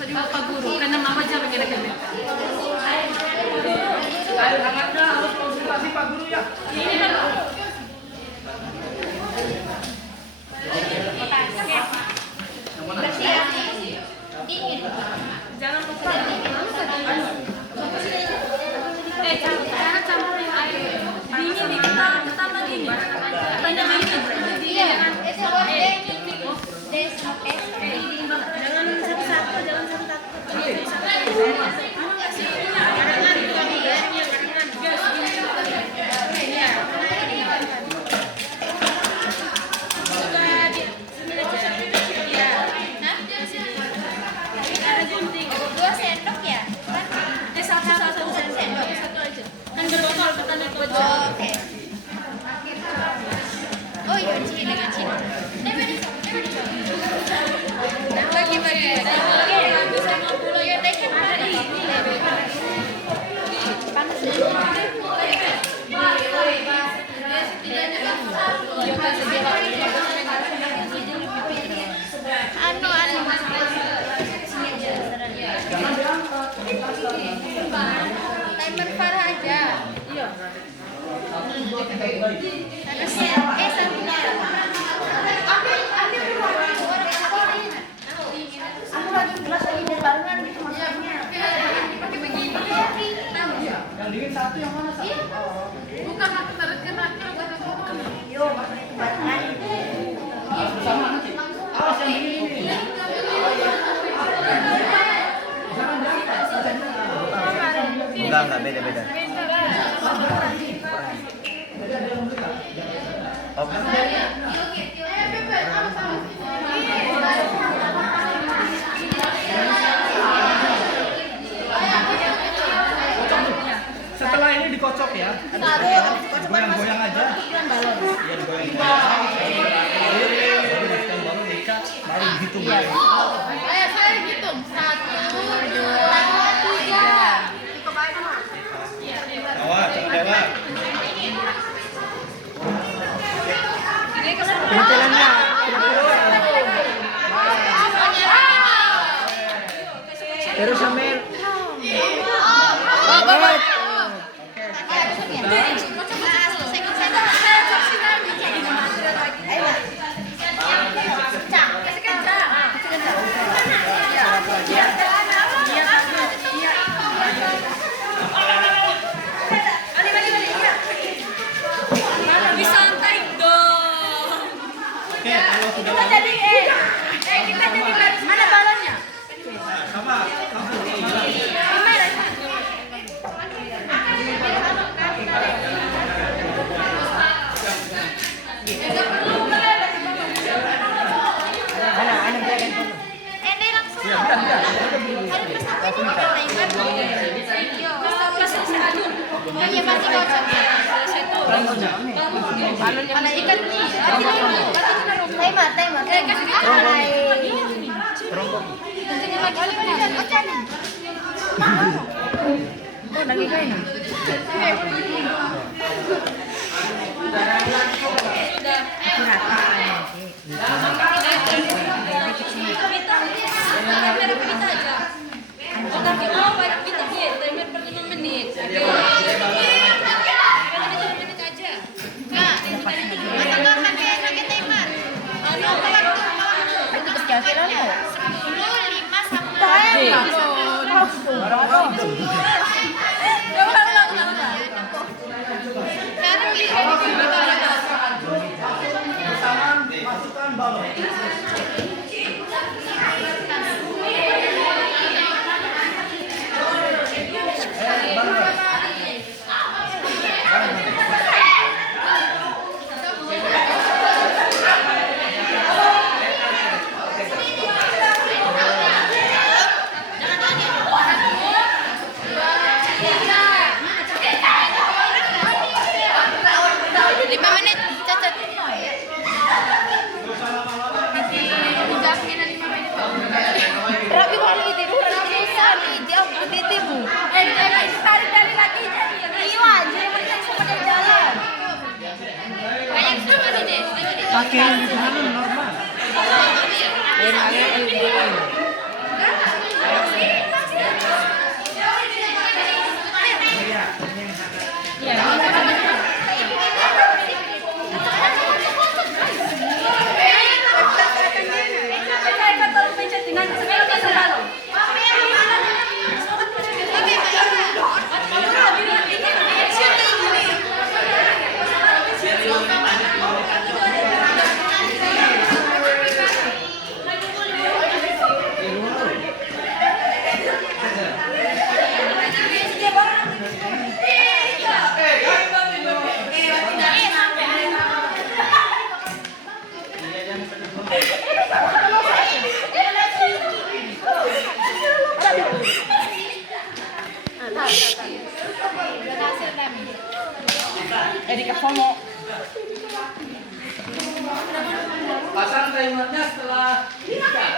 Saya Pak Guru, karena mama jangan kira-kira. air hangatnya harus konsultasi Pak Guru ya. Ini Pak Guru. Bersih ya. Dingin. Jangan lupa. Jangan campurin air dingin nih, kita tambah dingin. Banyak dingin. Iya. Jangan satu-satu, jangan satu-satu. Dua sendok ya? Satu sendok. Satu aja. Kan berbotol, bukan botol. Oke. Oh iya, Cina. Bagi. Bisa 50 ya, teh kan ada ini. Panas dulu. Timer Farah aja. Iya. Harusnya Aku lagi gelas lagi dari barengan gitu maksudnya. pakai begini. Yang dingin satu, yang mana satu? Bukan aku taruh ke rakit. Yo, maksudnya itu barengan. Sama nanti. Awas yang dingin ini. Enggak, beda-beda. Setelah ini dikocok ya. Goyang-goyang aja. Iya, digoyang-goyang. Balon diikat, baru dihitung. Saya hitung 1, 2, 3. Awas, jangan lewat. Terus sambil Oke, kalau sudah Kita jadi mana balonnya? sama. Ini langsung. Harus pasti Oh iya pasti kocok. Mana ikan nih? Timer. Kasih Oh, lagi kain. Itu Pasang timernya setelah diikat.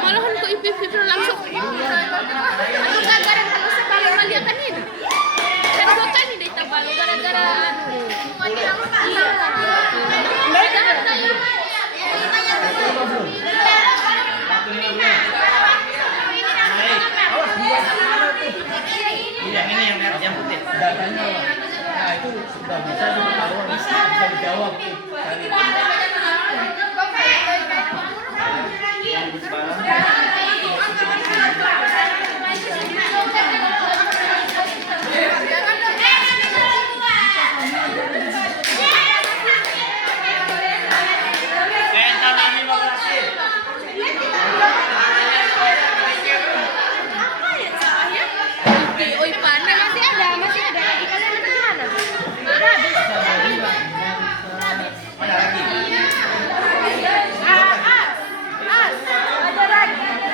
Malahan ko ipipip langsung. Ano gara-gara kalau sekali melihat kan ini. Kan dua kali deh tabal gara-gara anu. Iya. Jangan tanya. Yang ini yang merah, yang putih. Datanya, nah itu sudah bisa diketahui, bisa dijawab. Oi pandai masih ada. Kalian ada di mana? Ada lagi.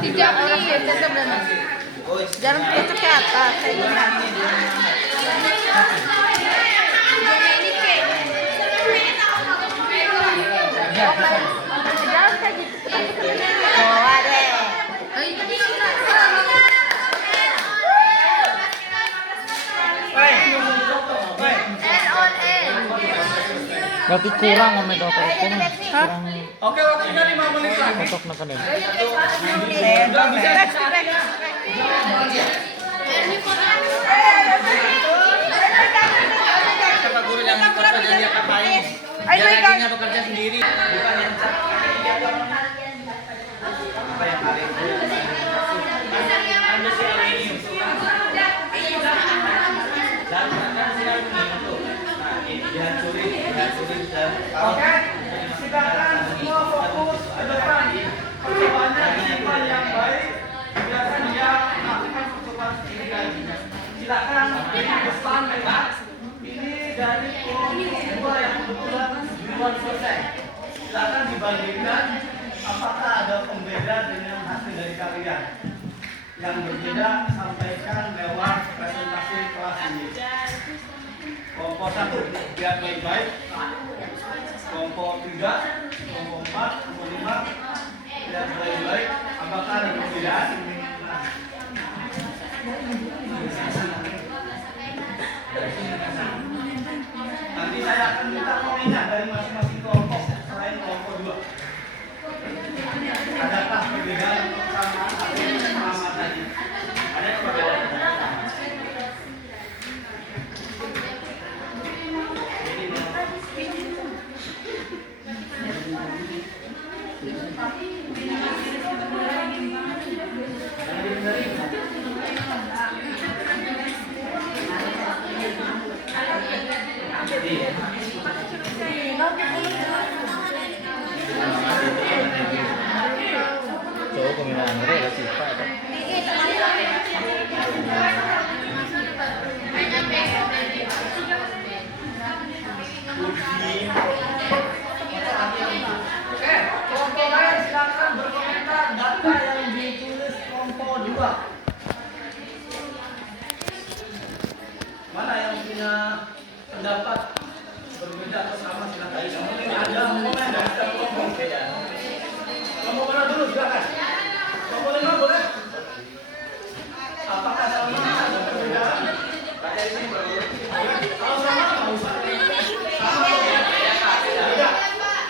Jangan tutup ke atas. Jangan kayak gitu. Berarti kurang sama dokter hukum. Kurang Oke, waktunya 5 menit lagi. untuk neken. Udah bisa. Siapa guru yang bekerja dia apain? Dia lagi bekerja sendiri. Bukan yang apa yang paling Anda si aluminium. Dan si aluminium tuh. Nah, ini dihancurin dan oke. Silakan semua fokus ke depan. Percobaannya simpan yang baik. Biarkan dia melakukan percobaan ini lagi. Silakan ini pesan ya. Ini dari kelompok 2 yang kebetulan duluan selesai. Silakan dibandingkan apakah ada pembeda dengan hasil dari kalian. Yang berbeda sampaikan lewat presentasi kelas ini. Kelompok 1 lihat baik-baik. Kelompok 3, kelompok 4, kelompok 5 lihat baik-baik. Apakah ada perbedaan? Nanti saya akan minta komentar dari masing-masing kelompok selain kelompok 2. Adakah perbedaan sama tadi? Ada perbedaan? Cowok keminaan ada sifat ada. Oke, kelompok lain silakan berkomentar data yang ditulis kelompok 2. Mana yang punya pendapat berbeda atau sama silakan. Yang penting ada komen dari setiap kelompok. Kelompok mana dulu silakan. Kelompok 5 boleh? Apakah sama ada perbedaan? Baca di sini Bro. Kalau sama nggak usah. Sama tidak.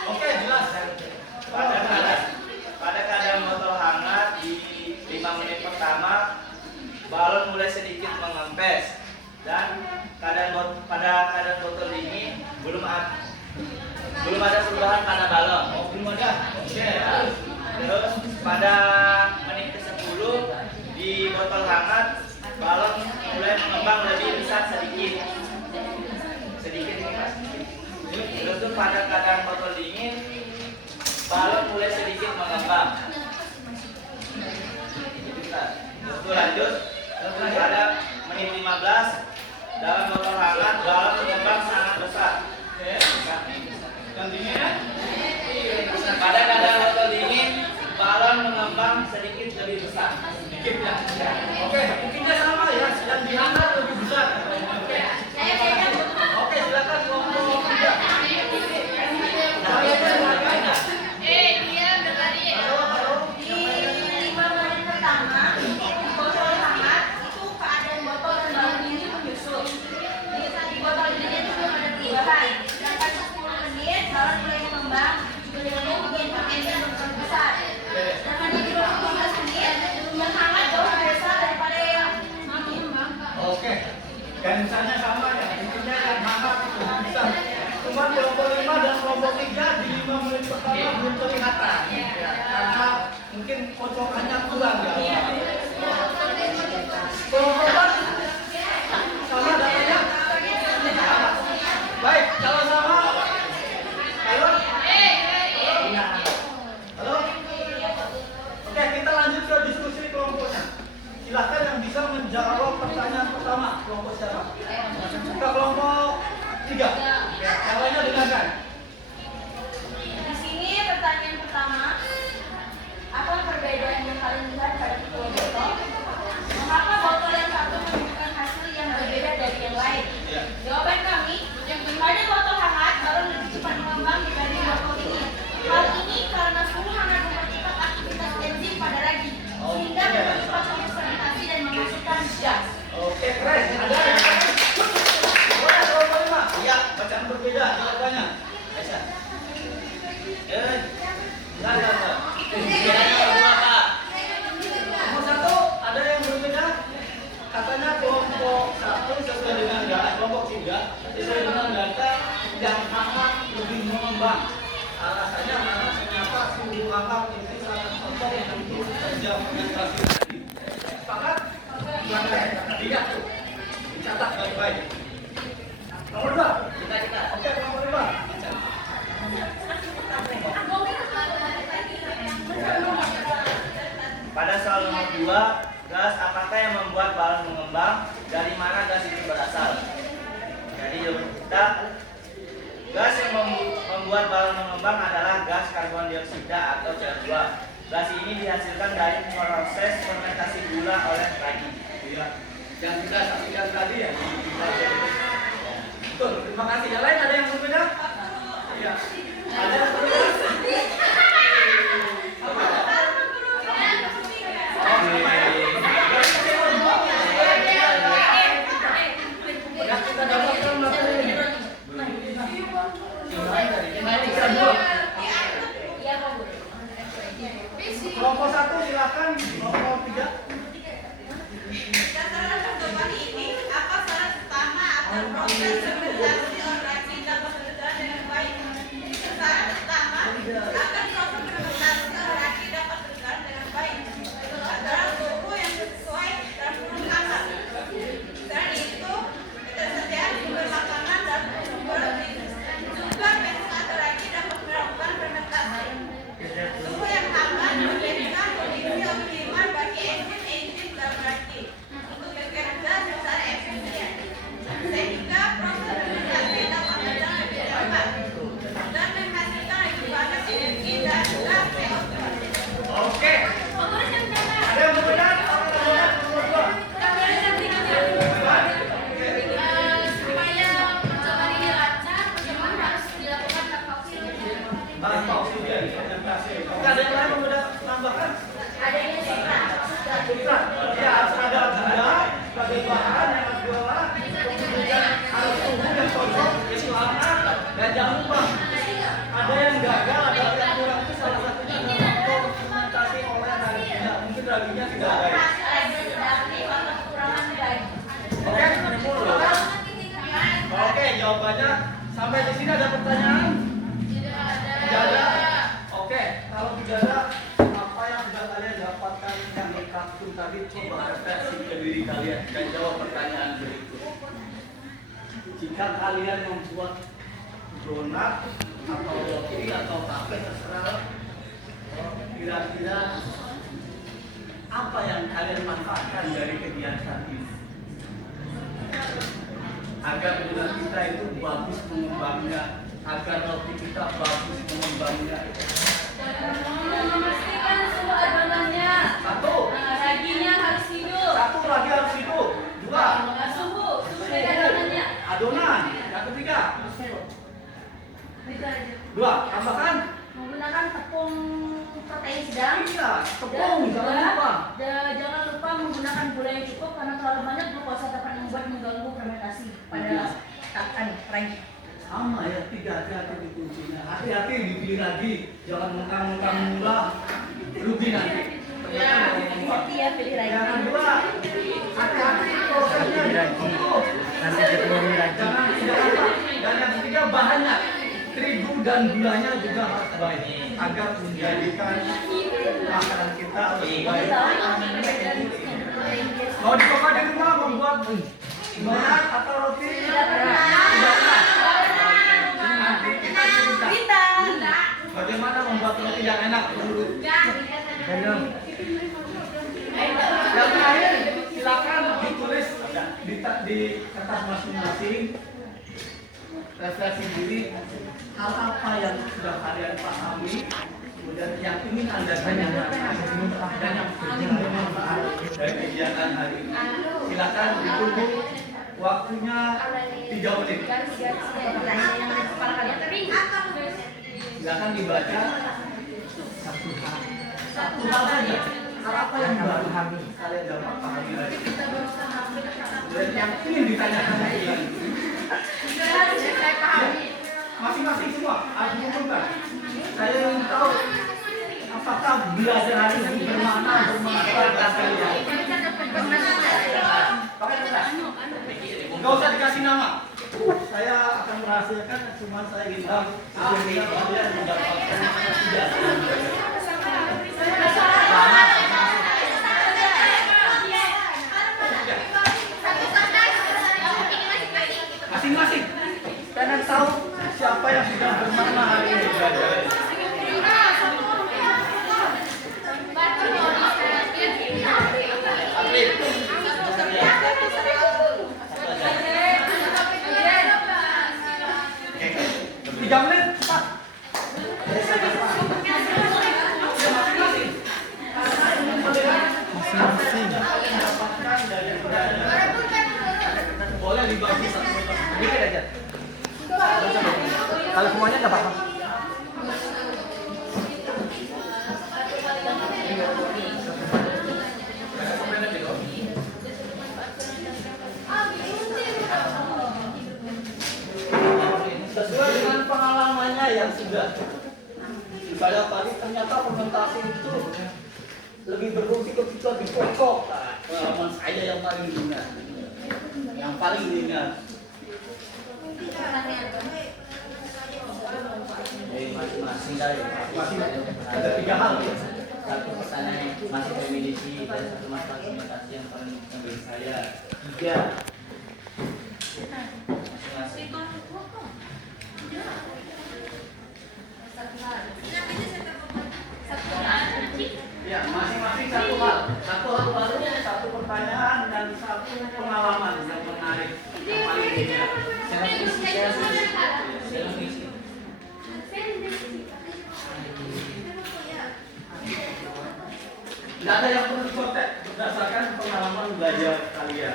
Oke, jelas. Pada keadaan botol hangat di 5 menit pertama, balon mulai sedikit mengempes dan pada keadaan botol dingin belum ada perubahan pada balon. Oh, belum ada. Oke. Terus pada menit ke-10 di botol hangat balon mulai mengembang lebih besar sedikit ini Mas. Terus tuh pada keadaan botol dingin balon mulai sedikit mengembang. Terus lanjut pada menit 15 dalam botol hangat balon mengembang sangat besar. Dan dinginnya? Pada keadaan botol dingin balon mengembang sedikit lebih besar. Sedikit ya. Oke, intinya sama ya. Yang dihangat lebih besar. Oke, silakan kelompok 3. Oke, garisannya sama ya. Intinya yang hangat itu bisa. Cuma kelompok 5 dan kelompok 3 di 5 menit pertama belum kelihatan. Ya, karena mungkin pocokannya kurang ya. Kelompok 4 sama datanya? Sama. Baik, kalau sama. Halo? Halo? Oke, kita lanjut ke diskusi kelompoknya. Silahkan yang bisa menjawab pertanyaan pertama. Kelompok siapa? Ke kelompok 3. Yang lainnya dengarkan. Di sini pertanyaan pertama, apa perbedaan yang kalian lihat Keren, ada yang boleh 25. Iya, bacaan berbeda jawabannya. Aisyah. Enggak. Nomor 1 ada yang berbeda. Katanya kelompok 1 sesuai dengan data, kelompok 3 sesuai dengan data yang akan lebih mengembang. Alasannya karena ternyata sumber alam itu sangat kotor untuk kerja penetrasi tadi. Sepakat? Tidak tuh. Dicatat baik-baik. Nomor 2. Kita. Oke, nomor 5. Pada soal nomor 2, gas apakah yang membuat balon mengembang? Dari mana gas itu berasal? Jadi jawaban kita, gas yang membuat balon mengembang adalah gas karbon dioksida atau CO2. Gas ini dihasilkan dari proses fermentasi gula oleh ragi. Iya. Yang kita saksikan tadi ya. Betul. Terima kasih. Yang lain ada yang berbeda? Iya. Ada yang berbeda? Yang kita dapatkan materi ini. Kelompok 1 silakan, kelompok 3. Berdasarkan pertemuan ini, apa syarat utama agar proses fermentasi orasi dapat berjalan dengan baik? Syarat utama agar proses fermentasi orasi dapat berjalan dengan baik adalah suhu yang sesuai dan belum hangat. Selain itu, ketersediaan sumber makanan dan sumber juga fermentasi orasi dapat melakukan fermentasi. Suhu yang aman menjadikan kondisi optimal bagi enzim dalam ragi untuk bekerja secara efisien, sehingga proses fermentasi dapat berjalan lebih cepat dan menghasilkan lebih banyak energi dan gas CO2. Oke. Ada yang berbeda? Supaya percobaan ini lancar, pertemuan harus dilakukan tanpa oksigen. Tanpa oksigen, fermentasi. Oke, ada yang lain berbeda tambahkan? Adanya Bukan. Ya, harus ada gula sebagai bahan yang harus diolah. Kemudian harus suhu yang cocok, yaitu hangat. Dan jangan lupa, ada yang gagal, ada yang kurang, itu salah satunya adalah faktor fermentasi oleh raginya. Mungkin raginya tidak baik. Oke, oke, jawabannya sampai di sini ada pertanyaan? Tidak ada. Oke, kalau tidak ada, apa yang sudah kalian dapatkan yang di kartu tadi, coba refleksi ke diri kalian dan jawab pertanyaan berikut. Jika kalian membuat donat atau roti atau kafe terserah, kira-kira apa yang kalian manfaatkan dari kegiatan ini? Agar donat kita itu bagus mengembangnya, agar roti kita bagus mengembangnya. Memastikan suhu adonannya, Satu, raginya harus hidup, lagi harus hidup. Dua, suhu dari adonannya. adonan. Yang ketiga, dua, tambahkan. Menggunakan tepung protein sedang. Iya, tepung, jangan lupa. Jangan lupa menggunakan gula yang cukup karena terlalu banyak glukosa dapat membuat mengganggu fermentasi pada ragi. Sama ya, tiga hati-hati di kuncinya. Hati-hati dibeli lagi, jangan mentang-mentang murah, rugi nanti. Hati-hati ya pilih ragi. Yang kedua, hati-hati prosesnya ditutup. Nanti ketemu lagi. Jangan apa. Dan yang ketiga bahannya, terigu dan gulanya juga harus baik agar menjadikan makanan kita lebih baik. Mau dicoba di rumah membuat donat atau roti? Tidak pernah. Nanti kita cerita bagaimana membuat roti yang enak menurut. Yang terakhir, silakan ditulis di kertas masing-masing, refleksi diri hal apa yang sudah kalian pahami, kemudian yang ingin anda tanyakan dan yang ingin bermanfaat dari kegiatan hari ini. Silakan ditunggu waktunya 3 menit. Silakan dibaca satu hal saja. apa yang baru kalian dapat pahami lagi? Dan yang ingin ditanyakan lagi. Saya pahami. Masing-masing semua harus mengumpulkan. Saya ingin tahu apakah belajar hari ini bermakna bermanfaat kalian. Gak usah dikasih nama. Saya akan merahasiakan, cuma saya ingin tahu sesungguhnya kalian mendapatkan tidak. Masing-masing. Kalian tahu siapa yang sudah bermakna hari ini belajar. Tiga menit cepat. Masing-masing. Boleh dibagi satu sedikit aja. Kalau semuanya nggak apa-apa. Sesuai dengan pengalamannya yang sudah. Misalnya tadi ternyata fermentasi itu lebih berfungsi ketika di pokok. Nah, pengalaman saya yang paling diingat. Yang paling diingat. Masing-masing dari Masih ada tiga hal ya. satu pesannya masih memiliki dan satu masalah komunikasi yang paling bagi saya. Tiga. Masing-masing. Ya, masing-masing satu hal. Satu hal baru, satu pertanyaan dan satu pengalaman yang menarik. Yang paling diingat. Saya mengisi. Tidak ada yang perlu dikontek berdasarkan pengalaman belajar kalian.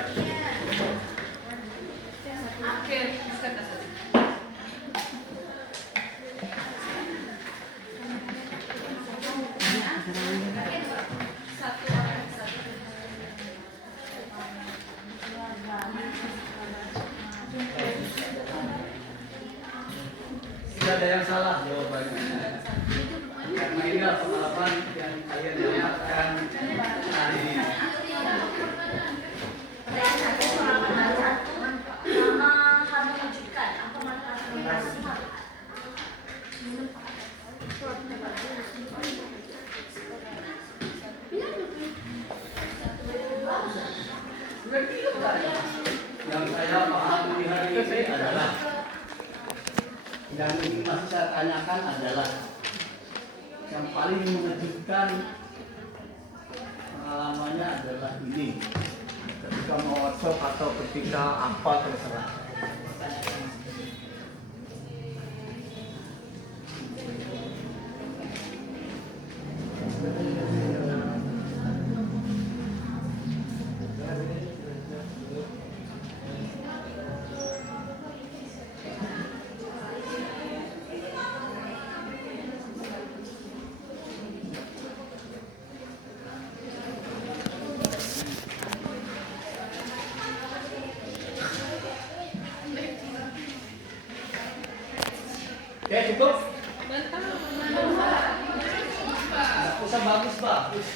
Tidak ada yang salah jawabannya. Karena ini adalah pengalaman yang kalian dapatkan hari ini. Yang saya pahami hari ini adalah, yang ini masih saya tanyakan adalah, yang paling mengejutkan pengalamannya adalah ini, ketika mau workshop atau ketika apa terserah. Oke, cukup? Usah bagus-bagus.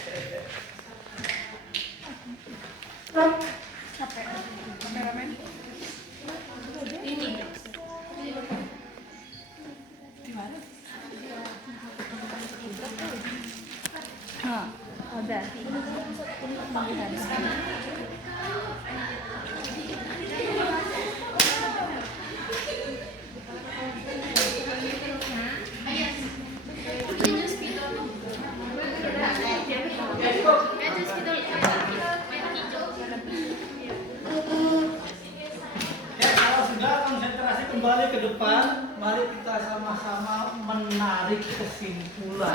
Kembali ke depan, mari kita sama-sama menarik kesimpulan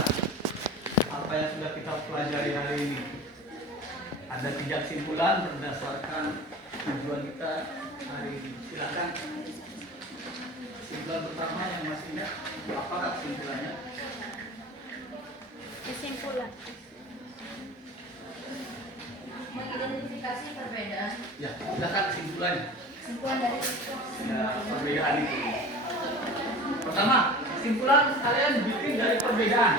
apa yang sudah kita pelajari hari ini. Ada 3 kesimpulan berdasarkan tujuan kita hari ini. Silakan. Kesimpulan pertama yang masih ingat, apa kesimpulannya? Kesimpulan. mengidentifikasi perbedaan. Ya, silakan kesimpulannya. Kesimpulan dari Ya, perbedaan itu. Pertama, kesimpulan kalian bikin dari perbedaan.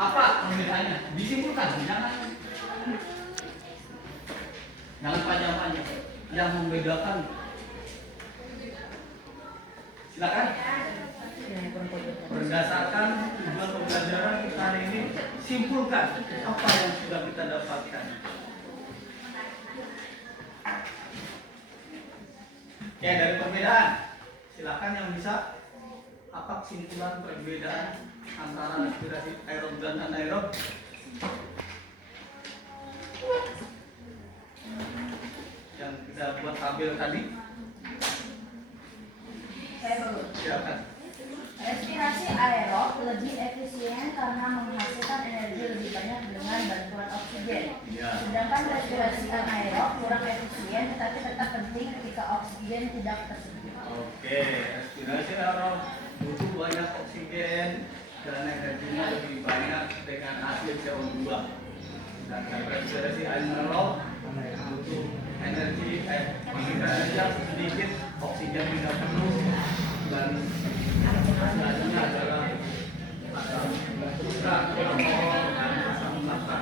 Apa perbedaannya? Disimpulkan, jangan panjang-panjang. Yang membedakan. Silakan. Berdasarkan tujuan pembelajaran kita hari ini, simpulkan apa yang sudah kita dapatkan. Ya, dari perbedaan, silakan yang bisa apa kesimpulan perbedaan antara respirasi aerob dan anaerob. Yang kita buat tabel tadi. Silakan. Respirasi aerob lebih efisien karena menghasilkan energi lebih banyak dengan bantuan oksigen. Ya. Sedangkan respirasi anaerob kurang efisien tetapi tetap penting ketika oksigen tidak tersedia. Oke, respirasi aerob butuh banyak oksigen dan energinya lebih banyak dengan hasil CO2. Sedangkan respirasi anaerob butuh energi yang sedikit, oksigen tidak perlu dan hasilnya adalah asam urat, alkohol dan asam lambda.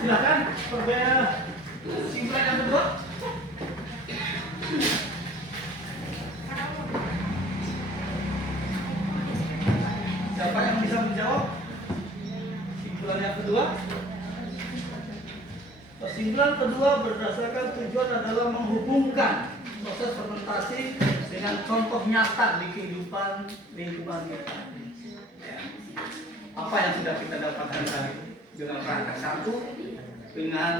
Silakan perbedaan kesimpulan yang kedua. Siapa yang bisa menjawab? Kesimpulan yang kedua. Kesimpulan kedua berdasarkan tujuan adalah menghubungkan proses fermentasi dengan contoh nyata di kehidupan lingkungan kita. Ya. Apa yang sudah kita dapatkan tadi dengan perangkat satu, dengan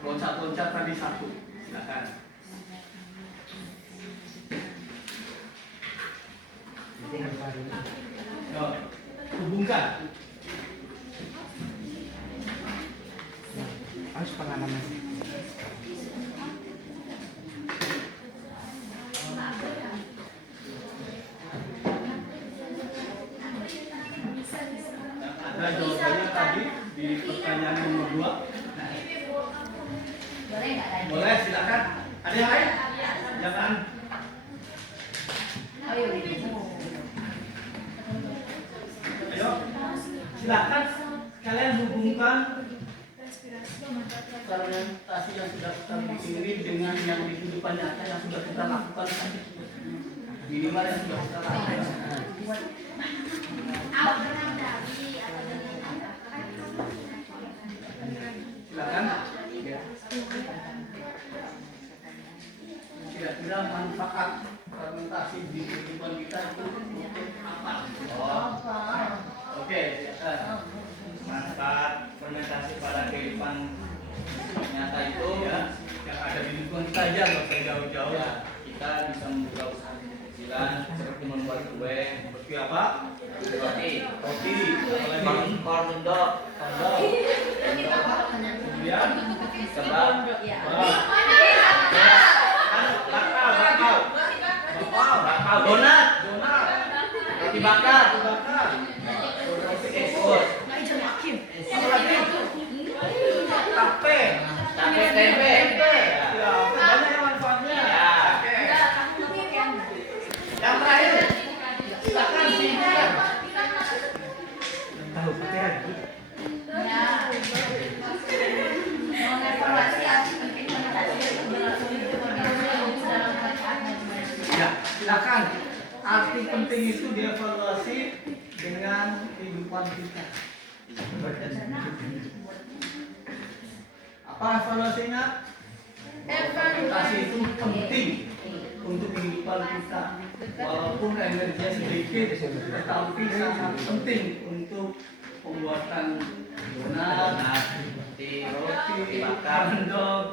loncat-loncat tadi satu. Silakan. Yo, hubungkan. Harus pengalaman. Ada jawabannya tadi di pertanyaan nomor 2. Boleh nggak lagi? Boleh, silakan. Ada yang lain? Jangan. Ayo. Ayo, silakan kalian hubungkan fermentasi yang sudah kita bikin ini dengan yang di kehidupan nyata yang sudah kita lakukan tadi. Minimal yang sudah kita lakukan. Silakan. Kira-kira manfaat fermentasi di kehidupan kita itu apa? Oke, silakan. Manfaat fermentasi pada kehidupan nyata itu Ya, yang ada di lingkungan kita aja, nggak usah jauh-jauh. ya, kita bisa membuka usaha kecilan seperti membuat kue, Seperti apa? roti, Roti, apalagi corn dog, kemudian kebab, bakal, donat, roti bakar, roti ekspor, apalagi tape, tempe. ya, banyak yang manfaatnya. Ya. Oke. Yang terakhir, silakan simpulkan. Tahu pakai lagi. Mengevaluasi arti penting fermentasi dan berlangsung hidup organisme dalam bacaan dan pembelajaran. Ya, silakan. Arti penting itu dievaluasi dengan kehidupan kita. Apa evaluasinya? Fermentasi itu penting untuk kehidupan kita. Walaupun energinya sedikit, tetapi sangat penting untuk pembuatan donat, roti bakar,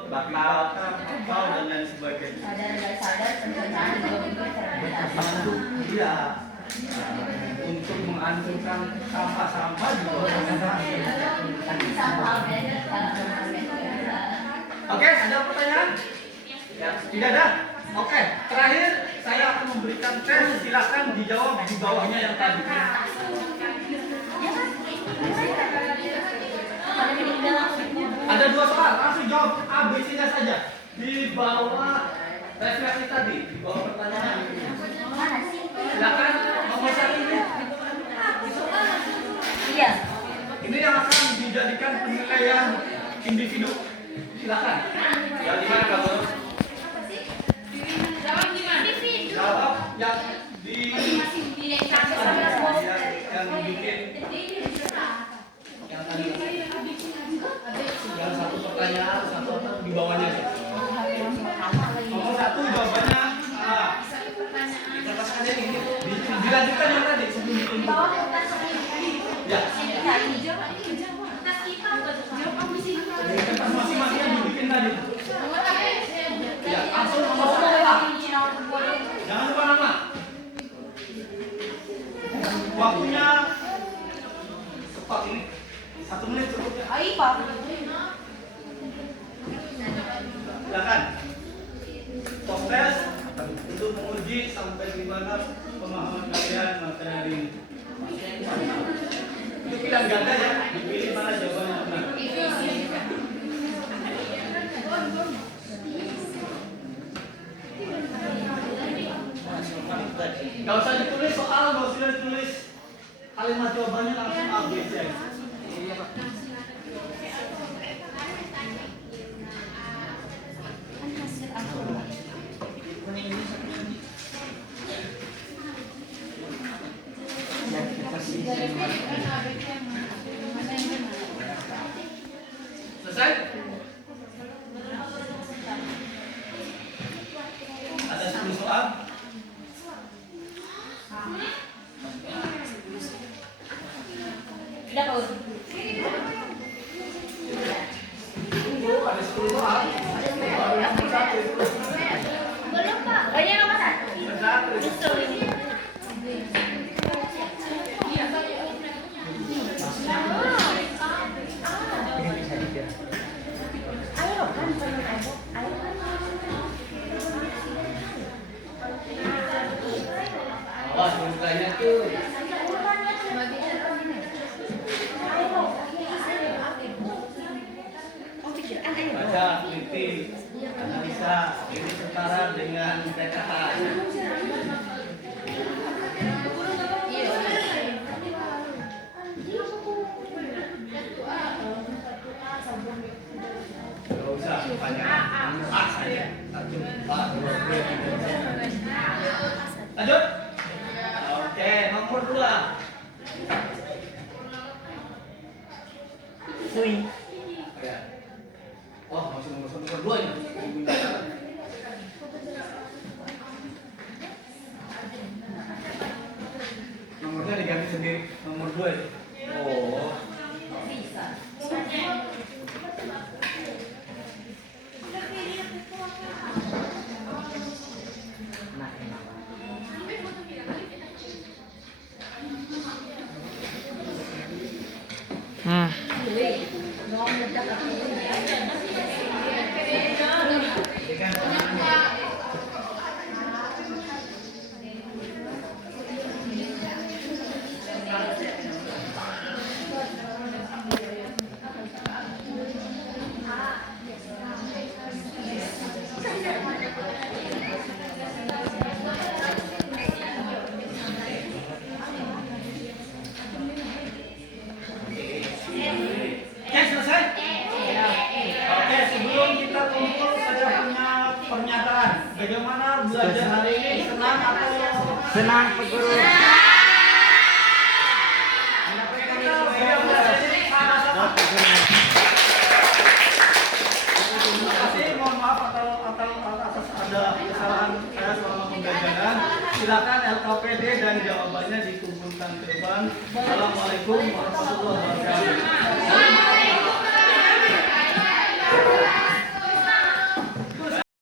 bakar, bakar, dan lain sebagainya. Sadar dan sadar pencernaan juga memiliki fermentasi. Iya, untuk menghancurkan sampah-sampah juga fermentasi. Tapi sama beda kalau Oke, ada pertanyaan? Ya, tidak ada. Oke, terakhir saya akan memberikan tes. Silakan dijawab di bawahnya yang tadi. pada Ada 2 soal, langsung jawab A, B, C-nya saja. Di bawah refleksi tadi, di bawah pertanyaan. Silakan nomor 1 ini. Iya. Ini yang akan dijadikan penilaian individu. Silakan. Ya di mana kamu? Jawab yang di yang bikin yang tadi. Yang satu pertanyaan, satu di bawahnya. Nomor 1 jawabannya A. Dilanjutkan yang tadi sebelum itu. Ya. Kertas masing-masing yang dibikin tadi. Ya, langsung nomor 1 A. Jangan lupa nama. Waktunya cepat ini. 1 menit cukup. Silakan. Tes untuk menguji sampai di mana pemahaman kalian materi ini. Itu pilihan ganda ya, dipilih mana jawabannya benar. Gak usah ditulis soal, gak usah ditulis kalimat jawabannya, langsung A, B, C. Selesai? Ada 10 soal? Tidak tahu. Ada 10 soal. Belum, Pak. Oh, ini nomor 1. Awas bukannya tuh. Baca, teliti, analisa, ini setara dengan PKH. Gak usah banyak. A saja. 1, 4, 2, 3. Lanjut. Oke, nomor 2. Ya. Oh, masih nomor 2 ini. Nomornya diganti sendiri. Nomor 2 ini. Oh. Oke, selesai? Oke, sebelum kita kumpul saya punya pernyataan. Bagaimana belajar hari ini? Senang atau Senang, Pak Guru. Terima kasih, mohon maaf atas ada kesalahan saya selama pembelajaran. Silakan LKPD dan jawabannya dikumpulkan ke depan. Assalamualaikum warahmatullahi wabarakatuh.